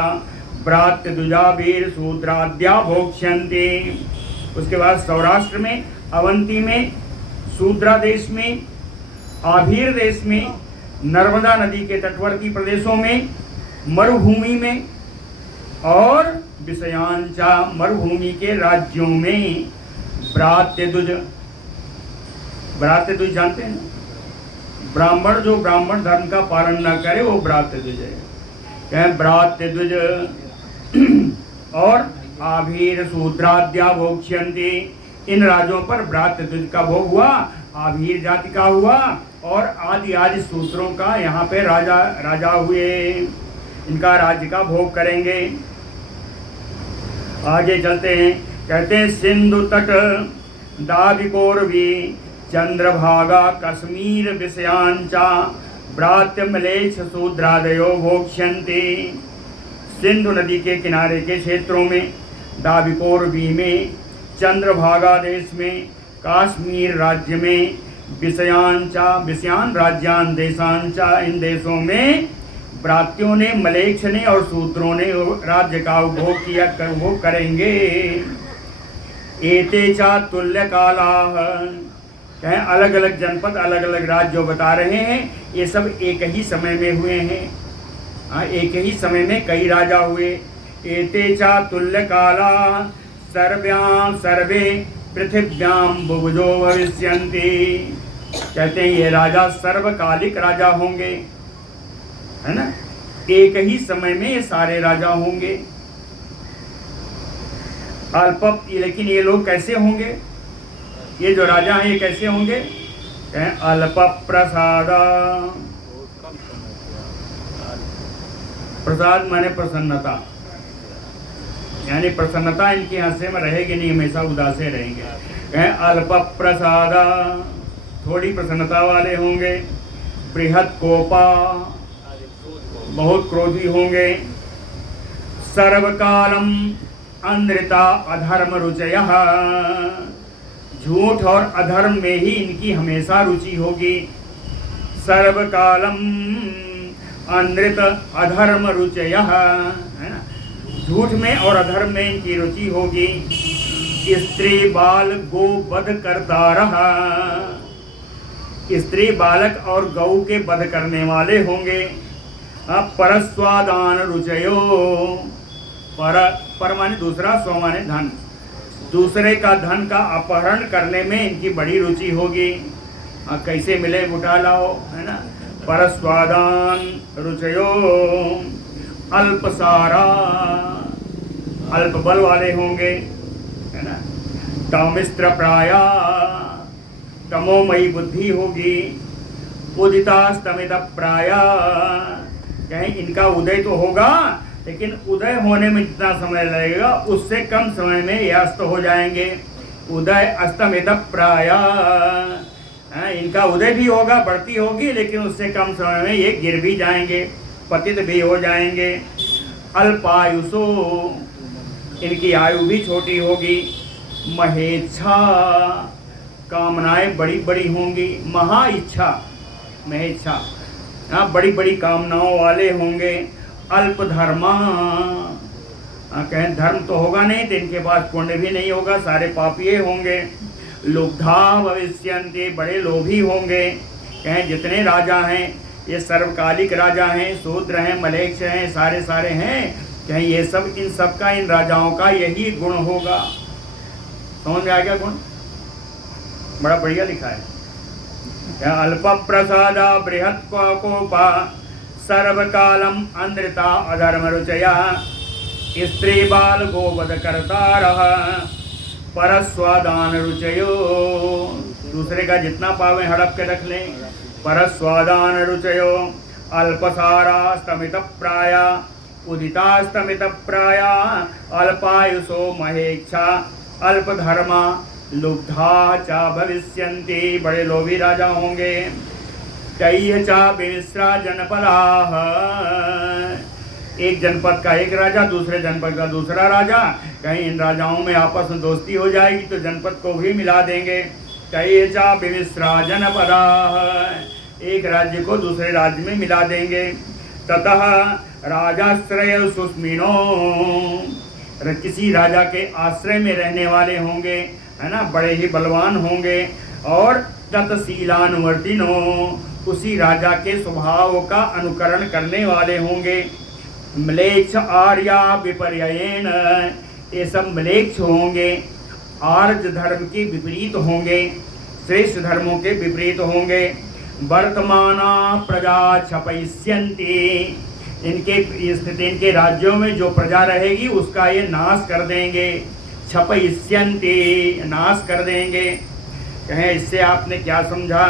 व्रात्य दुजाबीर शूद्राद्या भोक्ष्यन्ति। उसके बाद सौराष्ट्र में, अवंती में, शूद्रा देश में, आभीर देश में, नर्मदा नदी के तटवर्ती प्रदेशों में, मरुभूमि में और विषयांचा मरुभूमि के राज्यों में व्रात्यदुज, व्रात्यदुज जानते हैं ना, ब्राह्मण जो ब्राह्मण धर्म का पालन न करे वो व्रात्यदुज है। कहें व्रात्यदुज और आभीर शूद्राद्या भोक्ष्यन्ति, इन राज्यों पर व्रात्यदुज का भोग हुआ, आभीर जाति का हुआ और आदि आदि सूत्रों का यहाँ पे राजा हुए, इनका राज्य का भोग करेंगे। आगे चलते हैं, कहते हैं सिंधु तट दाविकोरवी चंद्रभागा कश्मीर विषयांचा व्रात्य मलेच्छ शूद्रादयो भोक्ष्यन्ति। सिंधु नदी के किनारे के क्षेत्रों में, दाविकोरवी में, चंद्रभागा देश में, काश्मीर राज्य में, विषयांचा विषयान राज्यान देशांचा इन देशों में व्रात्यों ने, मलेच्छ ने और शूद्रों ने राज्य का उपभोग किया, वो करेंगे। एते चा तुल्य कालाह, कहें अलग अलग जनपद अलग अलग राज्य जो बता रहे हैं ये सब एक ही समय में हुए हैं। हाँ, एक ही समय में कई राजा हुए। एते चा तुल्य काला सर्व्यां सर्वे पृथिव्याम बुभुजो भविष्यन्ति, कहते हैं ये राजा सर्वकालिक राजा होंगे, है ना, एक ही समय में ये सारे राजा होंगे। अल्प, लेकिन ये लोग कैसे होंगे, ये जो राजा हैं ये कैसे होंगे, अल्प प्रसाद, प्रसाद माने प्रसन्नता, यानी प्रसन्नता इनके हाथ में रहेगी नहीं, हमेशा उदासे रहेंगे। अल्प प्रसाद, थोड़ी प्रसन्नता वाले होंगे। बृहत कोपा, बहुत क्रोधी होंगे। सर्वकालम अनृता अधर्म रुचयः, झूठ और अधर्म में ही इनकी हमेशा रुचि होगी। सर्वकालम अनृत अधर्म रुचयः, है ना, झूठ में और अधर्म में इनकी रुचि होगी। स्त्री बाल गो वध करता रहा, स्त्री बालक और गौ के वध करने वाले होंगे। परस्वादान रुचयो, पर माने दूसरा, स्व माने धन, दूसरे का धन का अपहरण करने में इनकी बड़ी रुचि होगी। कैसे मिले उठा लाओ, है ना। परस्वादान रुचयो अल्पसारा, अल्प बल वाले होंगे, है ना। तमिस्त्र प्राया, तमोमयी बुद्धि होगी। उदितास्तमित प्राया, कहीं इनका उदय तो होगा लेकिन उदय होने में जितना समय लगेगा उससे कम समय में ये अस्त हो जाएंगे। उदय अस्तमित प्राया, इनका उदय भी होगा, बढ़ती होगी, लेकिन उससे कम समय में ये गिर भी जाएंगे, पतित भी हो जाएंगे। अल्पायुषो, इनकी आयु भी छोटी होगी। महेच्छा, कामनाएं बड़ी बड़ी होंगी। महा इच्छा, महेच्छा, बड़ी बड़ी कामनाओं वाले होंगे। अल्प धर्मा, कहें धर्म तो होगा नहीं तो इनके पास पुण्य भी नहीं होगा, सारे पापी होंगे। लुब्धा भविष्यन्ति, बड़े लोभी होंगे। कहें जितने राजा हैं ये सर्वकालिक राजा हैं, शूद्र हैं, मलेच्छ हैं, सारे सारे हैं। कहें ये सब, इन सब का, इन राजाओं का यही गुण होगा। समझ में आ गया गुण? बड़ा बढ़िया लिखा है। अल्प प्रसादा बृहत् कोपा सर्वकालम अंधता अधर्म रुचया स्त्री बाल गोवध करतारः परस्वादान रुचयो। दूसरे का जितना पावे हड़प के रख लें। परस्वादान रुचयो अल्पसारा स्तमित प्राया उदितास्तमित प्राया अल्पायुषो महेच्छा अल्पधर्मा लुब्धा चा भविष्यन्ति, बड़े लोभी राजा होंगे। कई चा विमिश्रा जनपदाः, एक जनपद का एक राजा, दूसरे जनपद का दूसरा राजा। कहीं इन राजाओं में आपस में दोस्ती हो जाएगी तो जनपद को भी मिला देंगे। कई चा विमिश्रा जनपदाः, एक राज्य को दूसरे राज्य में मिला देंगे। ततः राजाश्रय सुस्मिनो, किसी राजा के आश्रय में रहने वाले होंगे, है ना, बड़े ही बलवान होंगे। और तत्शीलानुवर्तिनो, उसी राजा के स्वभाव का अनुकरण करने वाले होंगे। म्लेच्छ आर्या विपर्ययेण, ये सब म्लेच्छ होंगे, आर्य धर्म के विपरीत होंगे, श्रेष्ठ धर्मों के विपरीत होंगे। वर्तमाना प्रजा क्षपयिष्यन्ति, इनके स्थिति, इनके राज्यों में जो प्रजा रहेगी उसका ये नाश कर देंगे। क्षपयिष्यन्ति, नाश कर देंगे। कहें इससे आपने क्या समझा?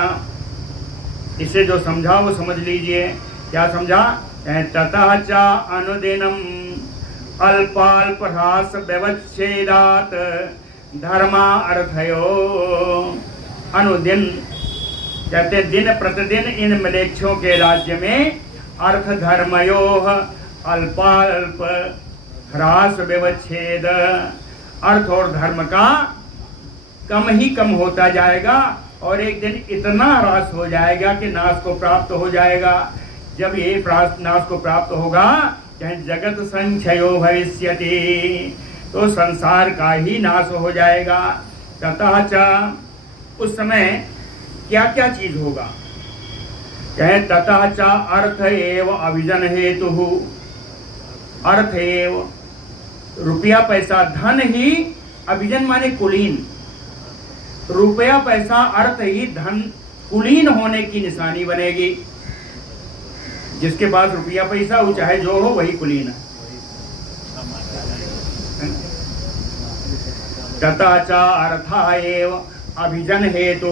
इसे जो समझा वो समझ लीजिए। क्या समझा? ततः च अनुदिनम अल्पाल्प ह्रास व्यवच्छेदात धर्मा अर्थयो। अनुदिन कहते दिन प्रतिदिन इन म्लेच्छों के राज्य में अर्थ धर्मयोः अल्पाल्प ह्रास व्यवच्छेद, अर्थ और धर्म का कम ही कम होता जाएगा और एक दिन इतना ह्रास हो जाएगा कि नाश को प्राप्त हो जाएगा। जब ये नाश को प्राप्त होगा, चाहे जगत संक्षयो भविष्यति, तो संसार का ही नाश हो जाएगा। ततः च, उस समय क्या क्या चीज होगा? कहे ततः च अर्थ एव अभिजन हेतु, अर्थ एव, रुपया पैसा धन ही, अभिजन माने कुलीन, रुपया पैसा अर्थ ही धन कुलीन होने की निशानी बनेगी। जिसके पास रुपया पैसा वो चाहे जो हो वही कुलीन है। तथा च अर्था एव अभिजन हेतु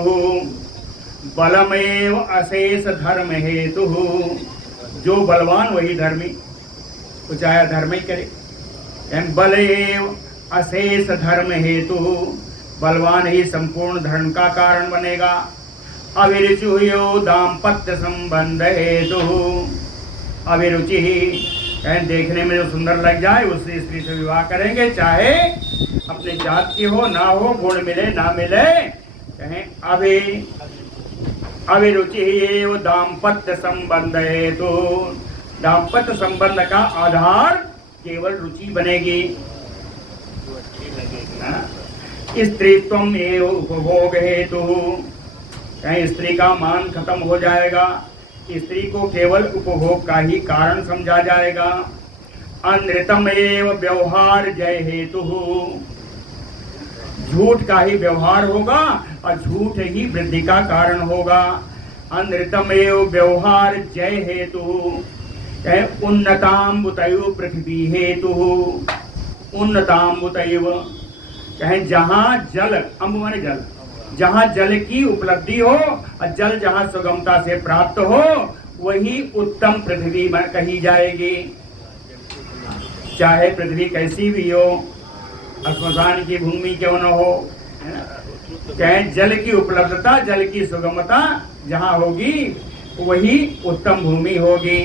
बलमेव अशेष धर्म हेतु, जो बलवान वही धर्मी, वो चाहे धर्म ही करे। बलेव अशेष धर्म हेतु, बलवान ही संपूर्ण धर्म का कारण बनेगा। अभिरुचि हुयो दाम्पत्य संबंध हेतु, अभिरुचि ही देखने में जो सुंदर लग जाए उससे स्त्री से विवाह करेंगे, चाहे अपने जात की हो ना हो, गुण मिले ना मिले। कहें अभिरुचि ही दाम्पत्य संबंध हेतु, दाम्पत्य संबंध का आधार केवल रुचि बनेगी। स्त्रीत्वम एव उपभोग हेतु, कहीं स्त्री का मान खत्म हो जाएगा, स्त्री को केवल उपभोग का ही कारण समझा जाएगा। अनृतम एव व्यवहार जय हेतु, झूठ का ही व्यवहार होगा और झूठ ही वृद्धि का कारण होगा। अनृतम एव व्यवहार जय हेतु, कहे उन्नताम्बुतैव पृथ्वी हेतु, उन्नताम्बुतैव कहे जहाँ जल, अम्ब माने जल, जहाँ जल की उपलब्धि हो और जल जहाँ सुगमता से प्राप्त हो वही उत्तम पृथ्वी कही जाएगी। चाहे पृथ्वी कैसी भी हो, श्मशान की भूमि क्यों न हो, कहे जल की उपलब्धता, जल की सुगमता जहाँ होगी वही उत्तम भूमि होगी।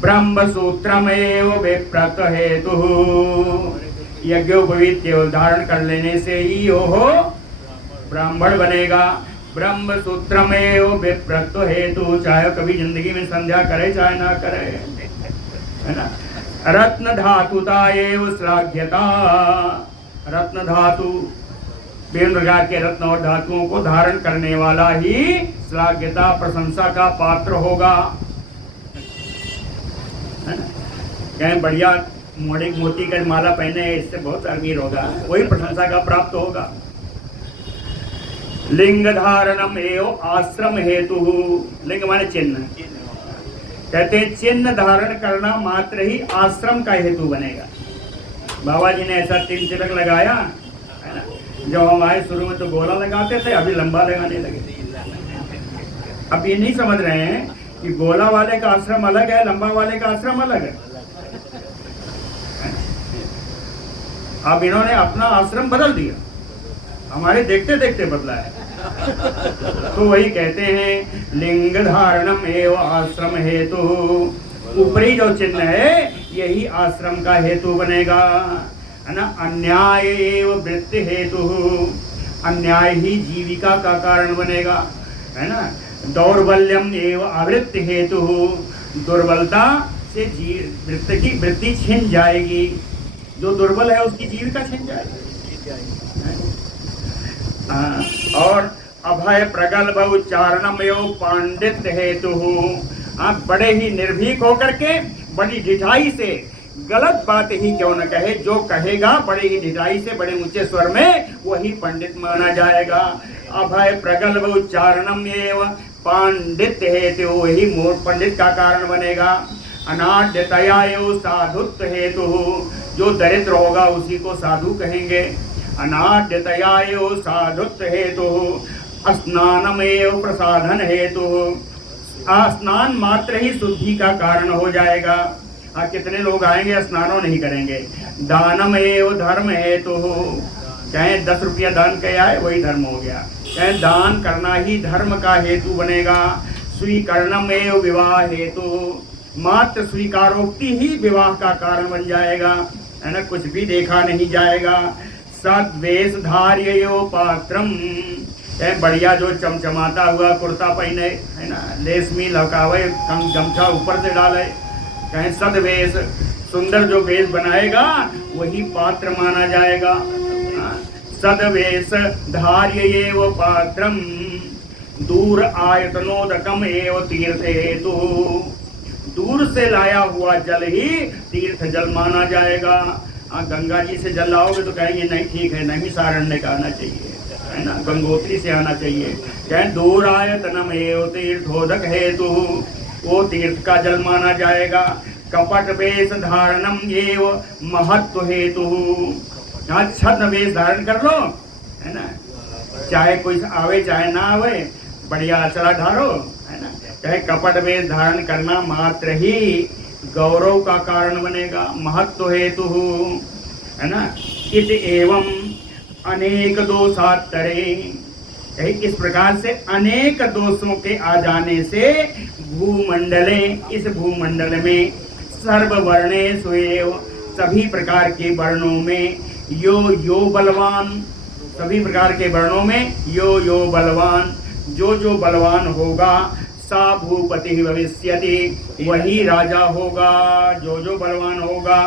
ब्रह्म सूत्रमेव विप्रत हेतु, यज्ञोपवीत धारण कर लेने से ही हो ब्राह्मण बनेगा। ब्रह्म सूत्रमेव विप्रत हेतु, चाहे कभी जिंदगी में संध्या करे चाहे ना करे, है ना। रत्न धातुता एव श्लाघ्यता, रत्न धातु विभिन्न प्रकार के रत्न और धातुओं को धारण करने वाला ही श्लाघ्यता प्रशंसा का पात्र होगा। कहीं बढ़िया मोती का माला पहने इससे बहुत अमीर होगा, वही प्रशंसा का प्राप्त होगा। लिंग धारणम एव आश्रम हेतु, लिंग माने चिन्ह, कहते हैं चिन्ह धारण करना मात्र ही आश्रम का हेतु बनेगा। बाबा जी ने ऐसा 3 तिलक लगाया है ना, जब हम आए शुरू में तो गोला लगाते थे, अभी लंबा लगाने लगे। अब ये नहीं समझ रहे हैं कि गोला वाले का आश्रम अलग है, लंबा वाले का आश्रम अलग है। अब इन्होंने अपना आश्रम बदल दिया, हमारे देखते देखते बदला है। तो वही कहते हैं लिंग धारणम एव आश्रम हेतु, ऊपरी जो चिन्ह है यही आश्रम का हेतु बनेगा, है ना। अन्याय एव वृत्ति हेतु, अन्याय ही जीविका का कारण बनेगा, है ना। दौर्बल्यम एव आवृत्ति हेतु, दुर्बलता से वृत्ति छिन जाएगी, जो दुर्बल है उसकी जीविका छिन जाएगी। और अभय प्रगल्भ उच्चारणम एवं पांडित्य हेतु, आप बड़े ही निर्भीक होकर के बड़ी ढिठाई से गलत बात ही क्यों न कहे, जो कहेगा बड़े ही ढिठाई से बड़े ऊंचे स्वर में वही पंडित माना जाएगा। अभय प्रगल्भ उच्चारणम एवं पांडित्य हेतु, वही मूल पंडित का कारण बनेगा। अनाढ़ता एवं साधुत्व हेतु, जो दरिद्र होगा उसी को साधु कहेंगे। अनाढ़ता एवं साधुत्व हेतु, स्नानमेव प्रसाधन हेतु, स्नान मात्र ही शुद्धि का कारण हो जाएगा। कितने लोग आएंगे स्नानो नहीं करेंगे। दानमेव धर्म हेतु, चाहे 10 रुपया दान किया है वही धर्म हो गया, चाहे दान करना ही धर्म का हेतु बनेगा। स्वीकरणमेव विवाह हेतु, मात्र स्वीकारोक्ति ही विवाह का कारण बन जाएगा, है ना, कुछ भी देखा नहीं जाएगा। सद्वेश धार्यो पात्रम, बढ़िया जो चमचमाता हुआ कुर्ता पहने, है ना, लेस में लौकावे, गमछा ऊपर से डाले, कहें सद्वेश, सुंदर जो वेश बनाएगा वही पात्र माना जाएगा। सद्वेश धार्य एव पात्रम, दूर आयतनोदकम एव तीर्थ हेतु, दूर से लाया हुआ जल ही तीर्थ जल माना जाएगा। गंगा जी से जल लाओगे तो कहेंगे नहीं ठीक है, नहीं सारण्य का आना चाहिए, है ना, गंगोत्री से आना चाहिए। कहें दूर आयतनम एव तीर्थोदक हेतु, वो तीर्थ का जल माना जाएगा। कपट वेश धारणम एव महत्व हेतु, यहाँ छद्म वेश धारण कर लो, है ना, चाहे कोई आवे चाहे ना आवे, बढ़िया अचरा धारो, है ना। कहे कपट वेश धारण करना मात्र ही गौरव का कारण बनेगा, महत्व हेतु, है ना। इत एवं अनेक दोषात्तरे, इस प्रकार से अनेक दोषों के आ जाने से भूमंडले, इस भूमंडल में सर्ववर्णेषु एव, सभी प्रकार के वर्णों में, यो बलवान, सभी प्रकार के वर्णों में यो बलवान, जो बलवान होगा सा भूपति भविष्यति, वही राजा होगा, जो बलवान होगा।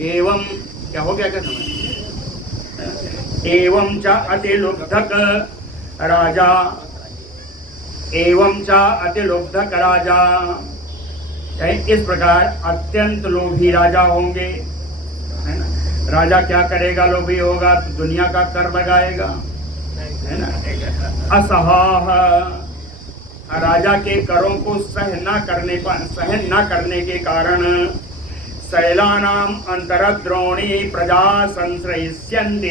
एवं क्या हो गया, क्या समझ, एवं च अतिलुब्धक राजा, एवं च अतिलुब्धक राजा, इस प्रकार अत्यंत लोभी राजा होंगे, है ना। राजा क्या करेगा, लोभी होगा तो दुनिया का कर लगाएगा, है ना। असहाह, राजा के करों को सहन न करने के कारण शैलानाम अंतरद्रोणी प्रजा संश्रयिष्यन्ति,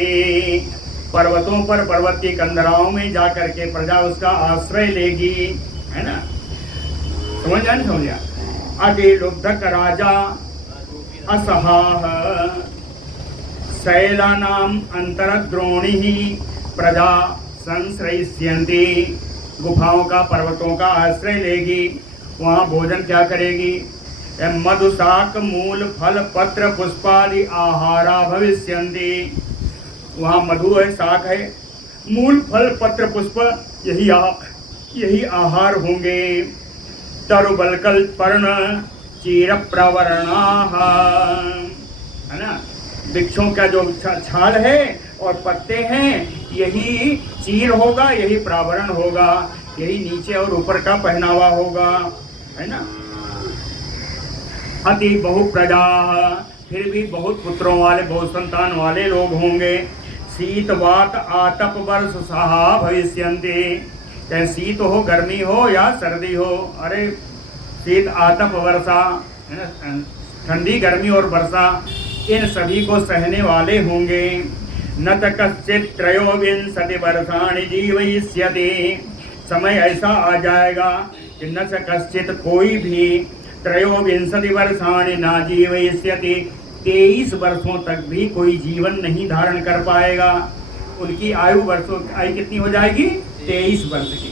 पर्वतों पर पर्वत की कंदराओं में जाकर के प्रजा उसका आश्रय लेगी, है ना। समझ गया। अतिलुब्धक राजा असहाह शैलानाम अंतरद्रोणी प्रजा संश्रयिष्यन्ति, गुफाओं का पर्वतों का आश्रय लेगी, वहाँ भोजन क्या करेगी, मधु शाक मूल फल पत्र पुष्पादि आहारा भविष्यन्ति, वहाँ मधु है, शाक है, मूल फल पत्र पुष्प यही आहार होंगे। तरुबलकल पर्ण चीर प्रवरणा, है ना, वृक्षों का जो छाल है और पत्ते हैं यही चीर होगा, यही प्रावरण होगा, यही नीचे और ऊपर का पहनावा होगा, है ना। अति बहु प्रजा, फिर भी बहुत पुत्रों वाले बहुत संतान वाले लोग होंगे। शीत वात आतप वर्ष सहा भविष्यन्ति, चाहे शीत हो गर्मी हो या सर्दी हो, अरे शीत आतप वर्षा, है ना, ठंडी गर्मी और वर्षा इन सभी को सहने वाले होंगे। न च कश्चित् त्रयोविंशति वर्षाणि जीवयिष्यति, समय ऐसा आ जाएगा कि न च कश्चित् कोई भी त्रयोविंशति वर्षाणि न जीवयिष्यति, 23 वर्षों तक भी कोई जीवन नहीं धारण कर पाएगा। उनकी आयु कितनी हो जाएगी, 23 वर्ष की।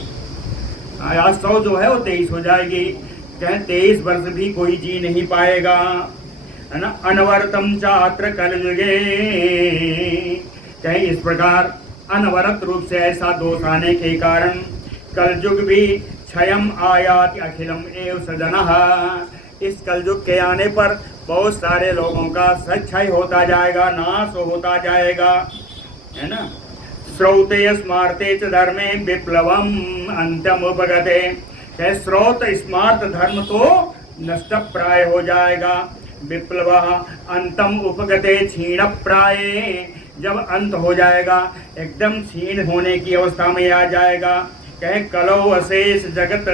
आज 100 जो है वो 23 हो जाएगी, चाहे 23 वर्ष भी कोई जी नहीं पाएगा, है ना। अनवरतम चात्र कलयुगे, चाहे इस प्रकार अनवरत रूप से ऐसा दोष आने के कारण कलयुग भी क्षयम आयाति अखिलम एव सजनः, इस कलयुग के आने पर बहुत सारे लोगों का क्षय होता जाएगा, नाश होता जाएगा, है ना। श्रौते स्मार्ते च धर्मे विप्लवम अंत्यम उपगते, श्रोत स्मार्त धर्म तो नष्ट प्राय हो जाएगा, विप्लव अंतम उपगते क्षीण प्राय, जब अंत हो जाएगा एकदम क्षीण होने की अवस्था में आ जाएगा। कहे कलौ अशेष जगत,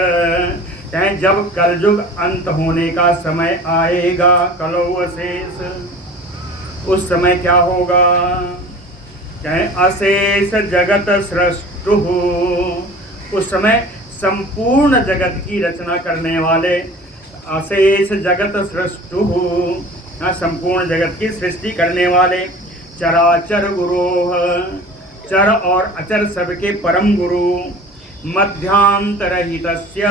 कहे जब कलयुग अंत होने का समय आएगा, कलौ अशेष, उस समय क्या होगा, कहे अशेष जगत सृष्टु, उस समय संपूर्ण जगत की रचना करने वाले, अशेष जगत सृष्टु, संपूर्ण जगत की सृष्टि करने वाले, चराचर गुरु, चर और अचर सबके परम गुरु, मध्यांतरहितस्य,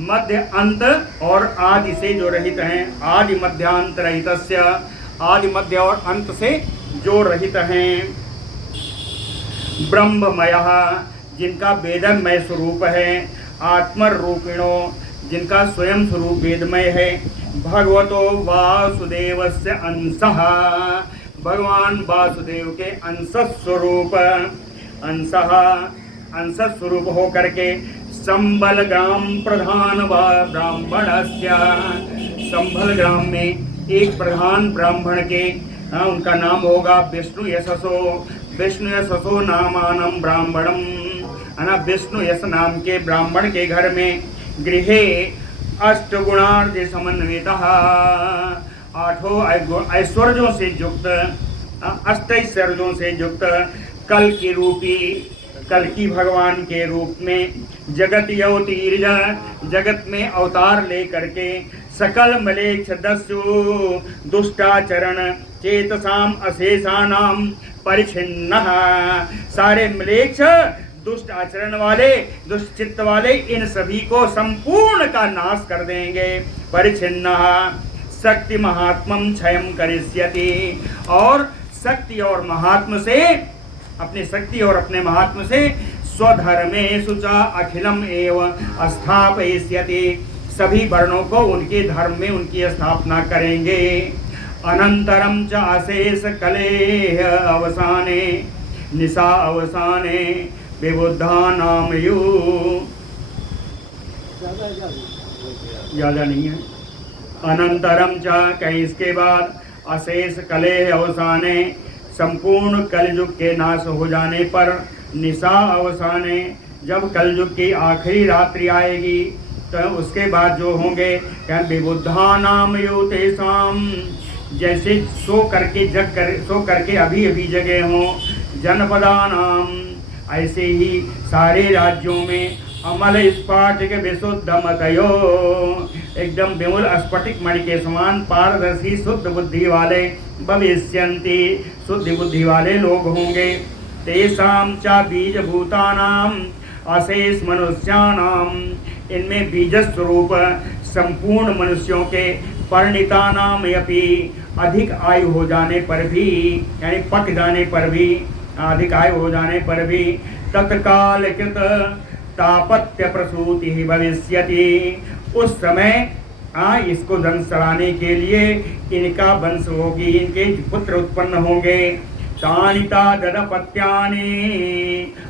मध्य अंत और आदि से जो रहित हैं, आदि मध्यांतरहितस्य, आदि मध्य और अंत से जो रहित हैं, ब्रह्ममयः, जिनका वेदमय स्वरूप है, आत्मरूपिणो, जिनका स्वयं स्वरूप वेदमय है, भगवतो वासुदेवस्य अंशः, भगवान वासुदेव के अंश स्वरूप, अंश स्वरूप हो करके संबल ग्राम प्रधान ब्राह्मणस्य, संबल ग्राम में एक प्रधान ब्राह्मण के, उनका नाम होगा विष्णु यशसो नामानम ब्राह्मणम, है ना। विष्णु यश नाम के ब्राह्मण के घर में गृहे अष्टगुणार्ध समन्वितः, 8 ऐश्वर्यों से युक्त, 8 ऐश्वर्यों से युक्त, कल की रूपी, कल्कि भगवान के रूप में जगत अवतीर्य, जगत में अवतार ले करके सकल मलेच्छ दस्यु दुष्टाचरण चेतसाम अशेषानाम परिच्छिन्नः, सारे मलेच्छ दुष्ट आचरण वाले, दुष्ट चित्त वाले, इन सभी को संपूर्ण का नाश कर देंगे। परिच्छिन्नः शक्ति महात्मम क्षयम करिष्यति, और शक्ति और महात्म से, अपनी शक्ति और अपने महात्म से स्वधर्मेषु च अखिलम एव स्थापयिष्यति, सभी वर्णों को उनके धर्म में उनकी स्थापना करेंगे। अनंतरम च अशेष कलेह अवसाने निशा अवसाने विबुद्धा नाम यु, ज़्यादा नहीं है। अनंतरम च, कहीं इसके बाद, अशेष कलेह अवसाने, संपूर्ण कलयुग के नाश हो जाने पर, निशा अवसाने, जब कलयुग की आखिरी रात्रि आएगी तो उसके बाद जो होंगे क्या विबुद्धा नाम योतेषाम, जैसे सो करके अभी अभी जगे हों जनपदा नाम, ऐसे ही सारे राज्यों में अमल स्फाटिक विशुद्ध मतयो, एकदम विमल स्फटिक मणि के समान पारदर्शी शुद्ध बुद्धि वाले भविष्यन्ति, शुद्ध बुद्धि वाले लोग होंगे। तेषां च बीजभूतानाम अशेष मनुष्यानाम, इनमें बीज स्वरूप संपूर्ण मनुष्यों के परिणितानाम यपि, अधिक आयु हो जाने पर भी, यानी पक जाने पर भी, अधिक आयु हो जाने पर भी तत्काल कृत तापत्य प्रसूति ही भविष्यति, उस समय इसको वंश चलाने के लिए इनका वंश होगी, इनके पुत्र उत्पन्न होंगे। तानिता ददपत्यानि,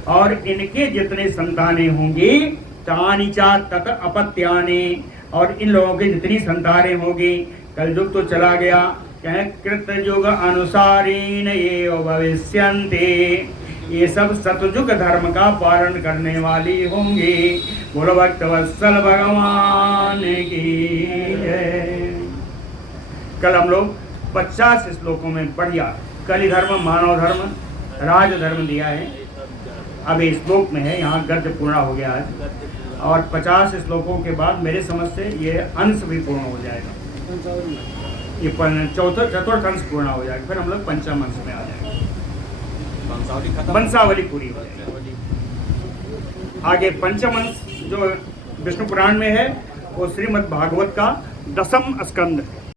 और इनके जितने संतानें होंगी, तानिचा तत अपत्यानि, और इन लोगों की जितनी संतानें होगी, कलयुग तो चला गया, क्या कृतयुग अनुसारीन ये भविष्यन्ते, ये सब सतयुग धर्म का पालन करने वाली होंगी। बोलो भक्तवत्सल भगवान की जय। कल हम लोग 50 श्लोकों में बढ़िया कलि धर्म, मानव धर्म, राज धर्म दिया है। अब इस श्लोक में है, यहाँ गर्ज पूर्ण हो गया है, और 50 श्लोकों के बाद मेरे समझ से ये अंश भी पूर्ण हो जाएगा, ये चतुर्थ अंश पूर्ण हो जाएगा, फिर हम लोग पंचम अंश में आ जाएंगे, वंशावली पूरी हो जाएगी। आगे पंचम अंश जो विष्णु पुराण में है वो श्रीमद् भागवत का 10वां स्कंद है।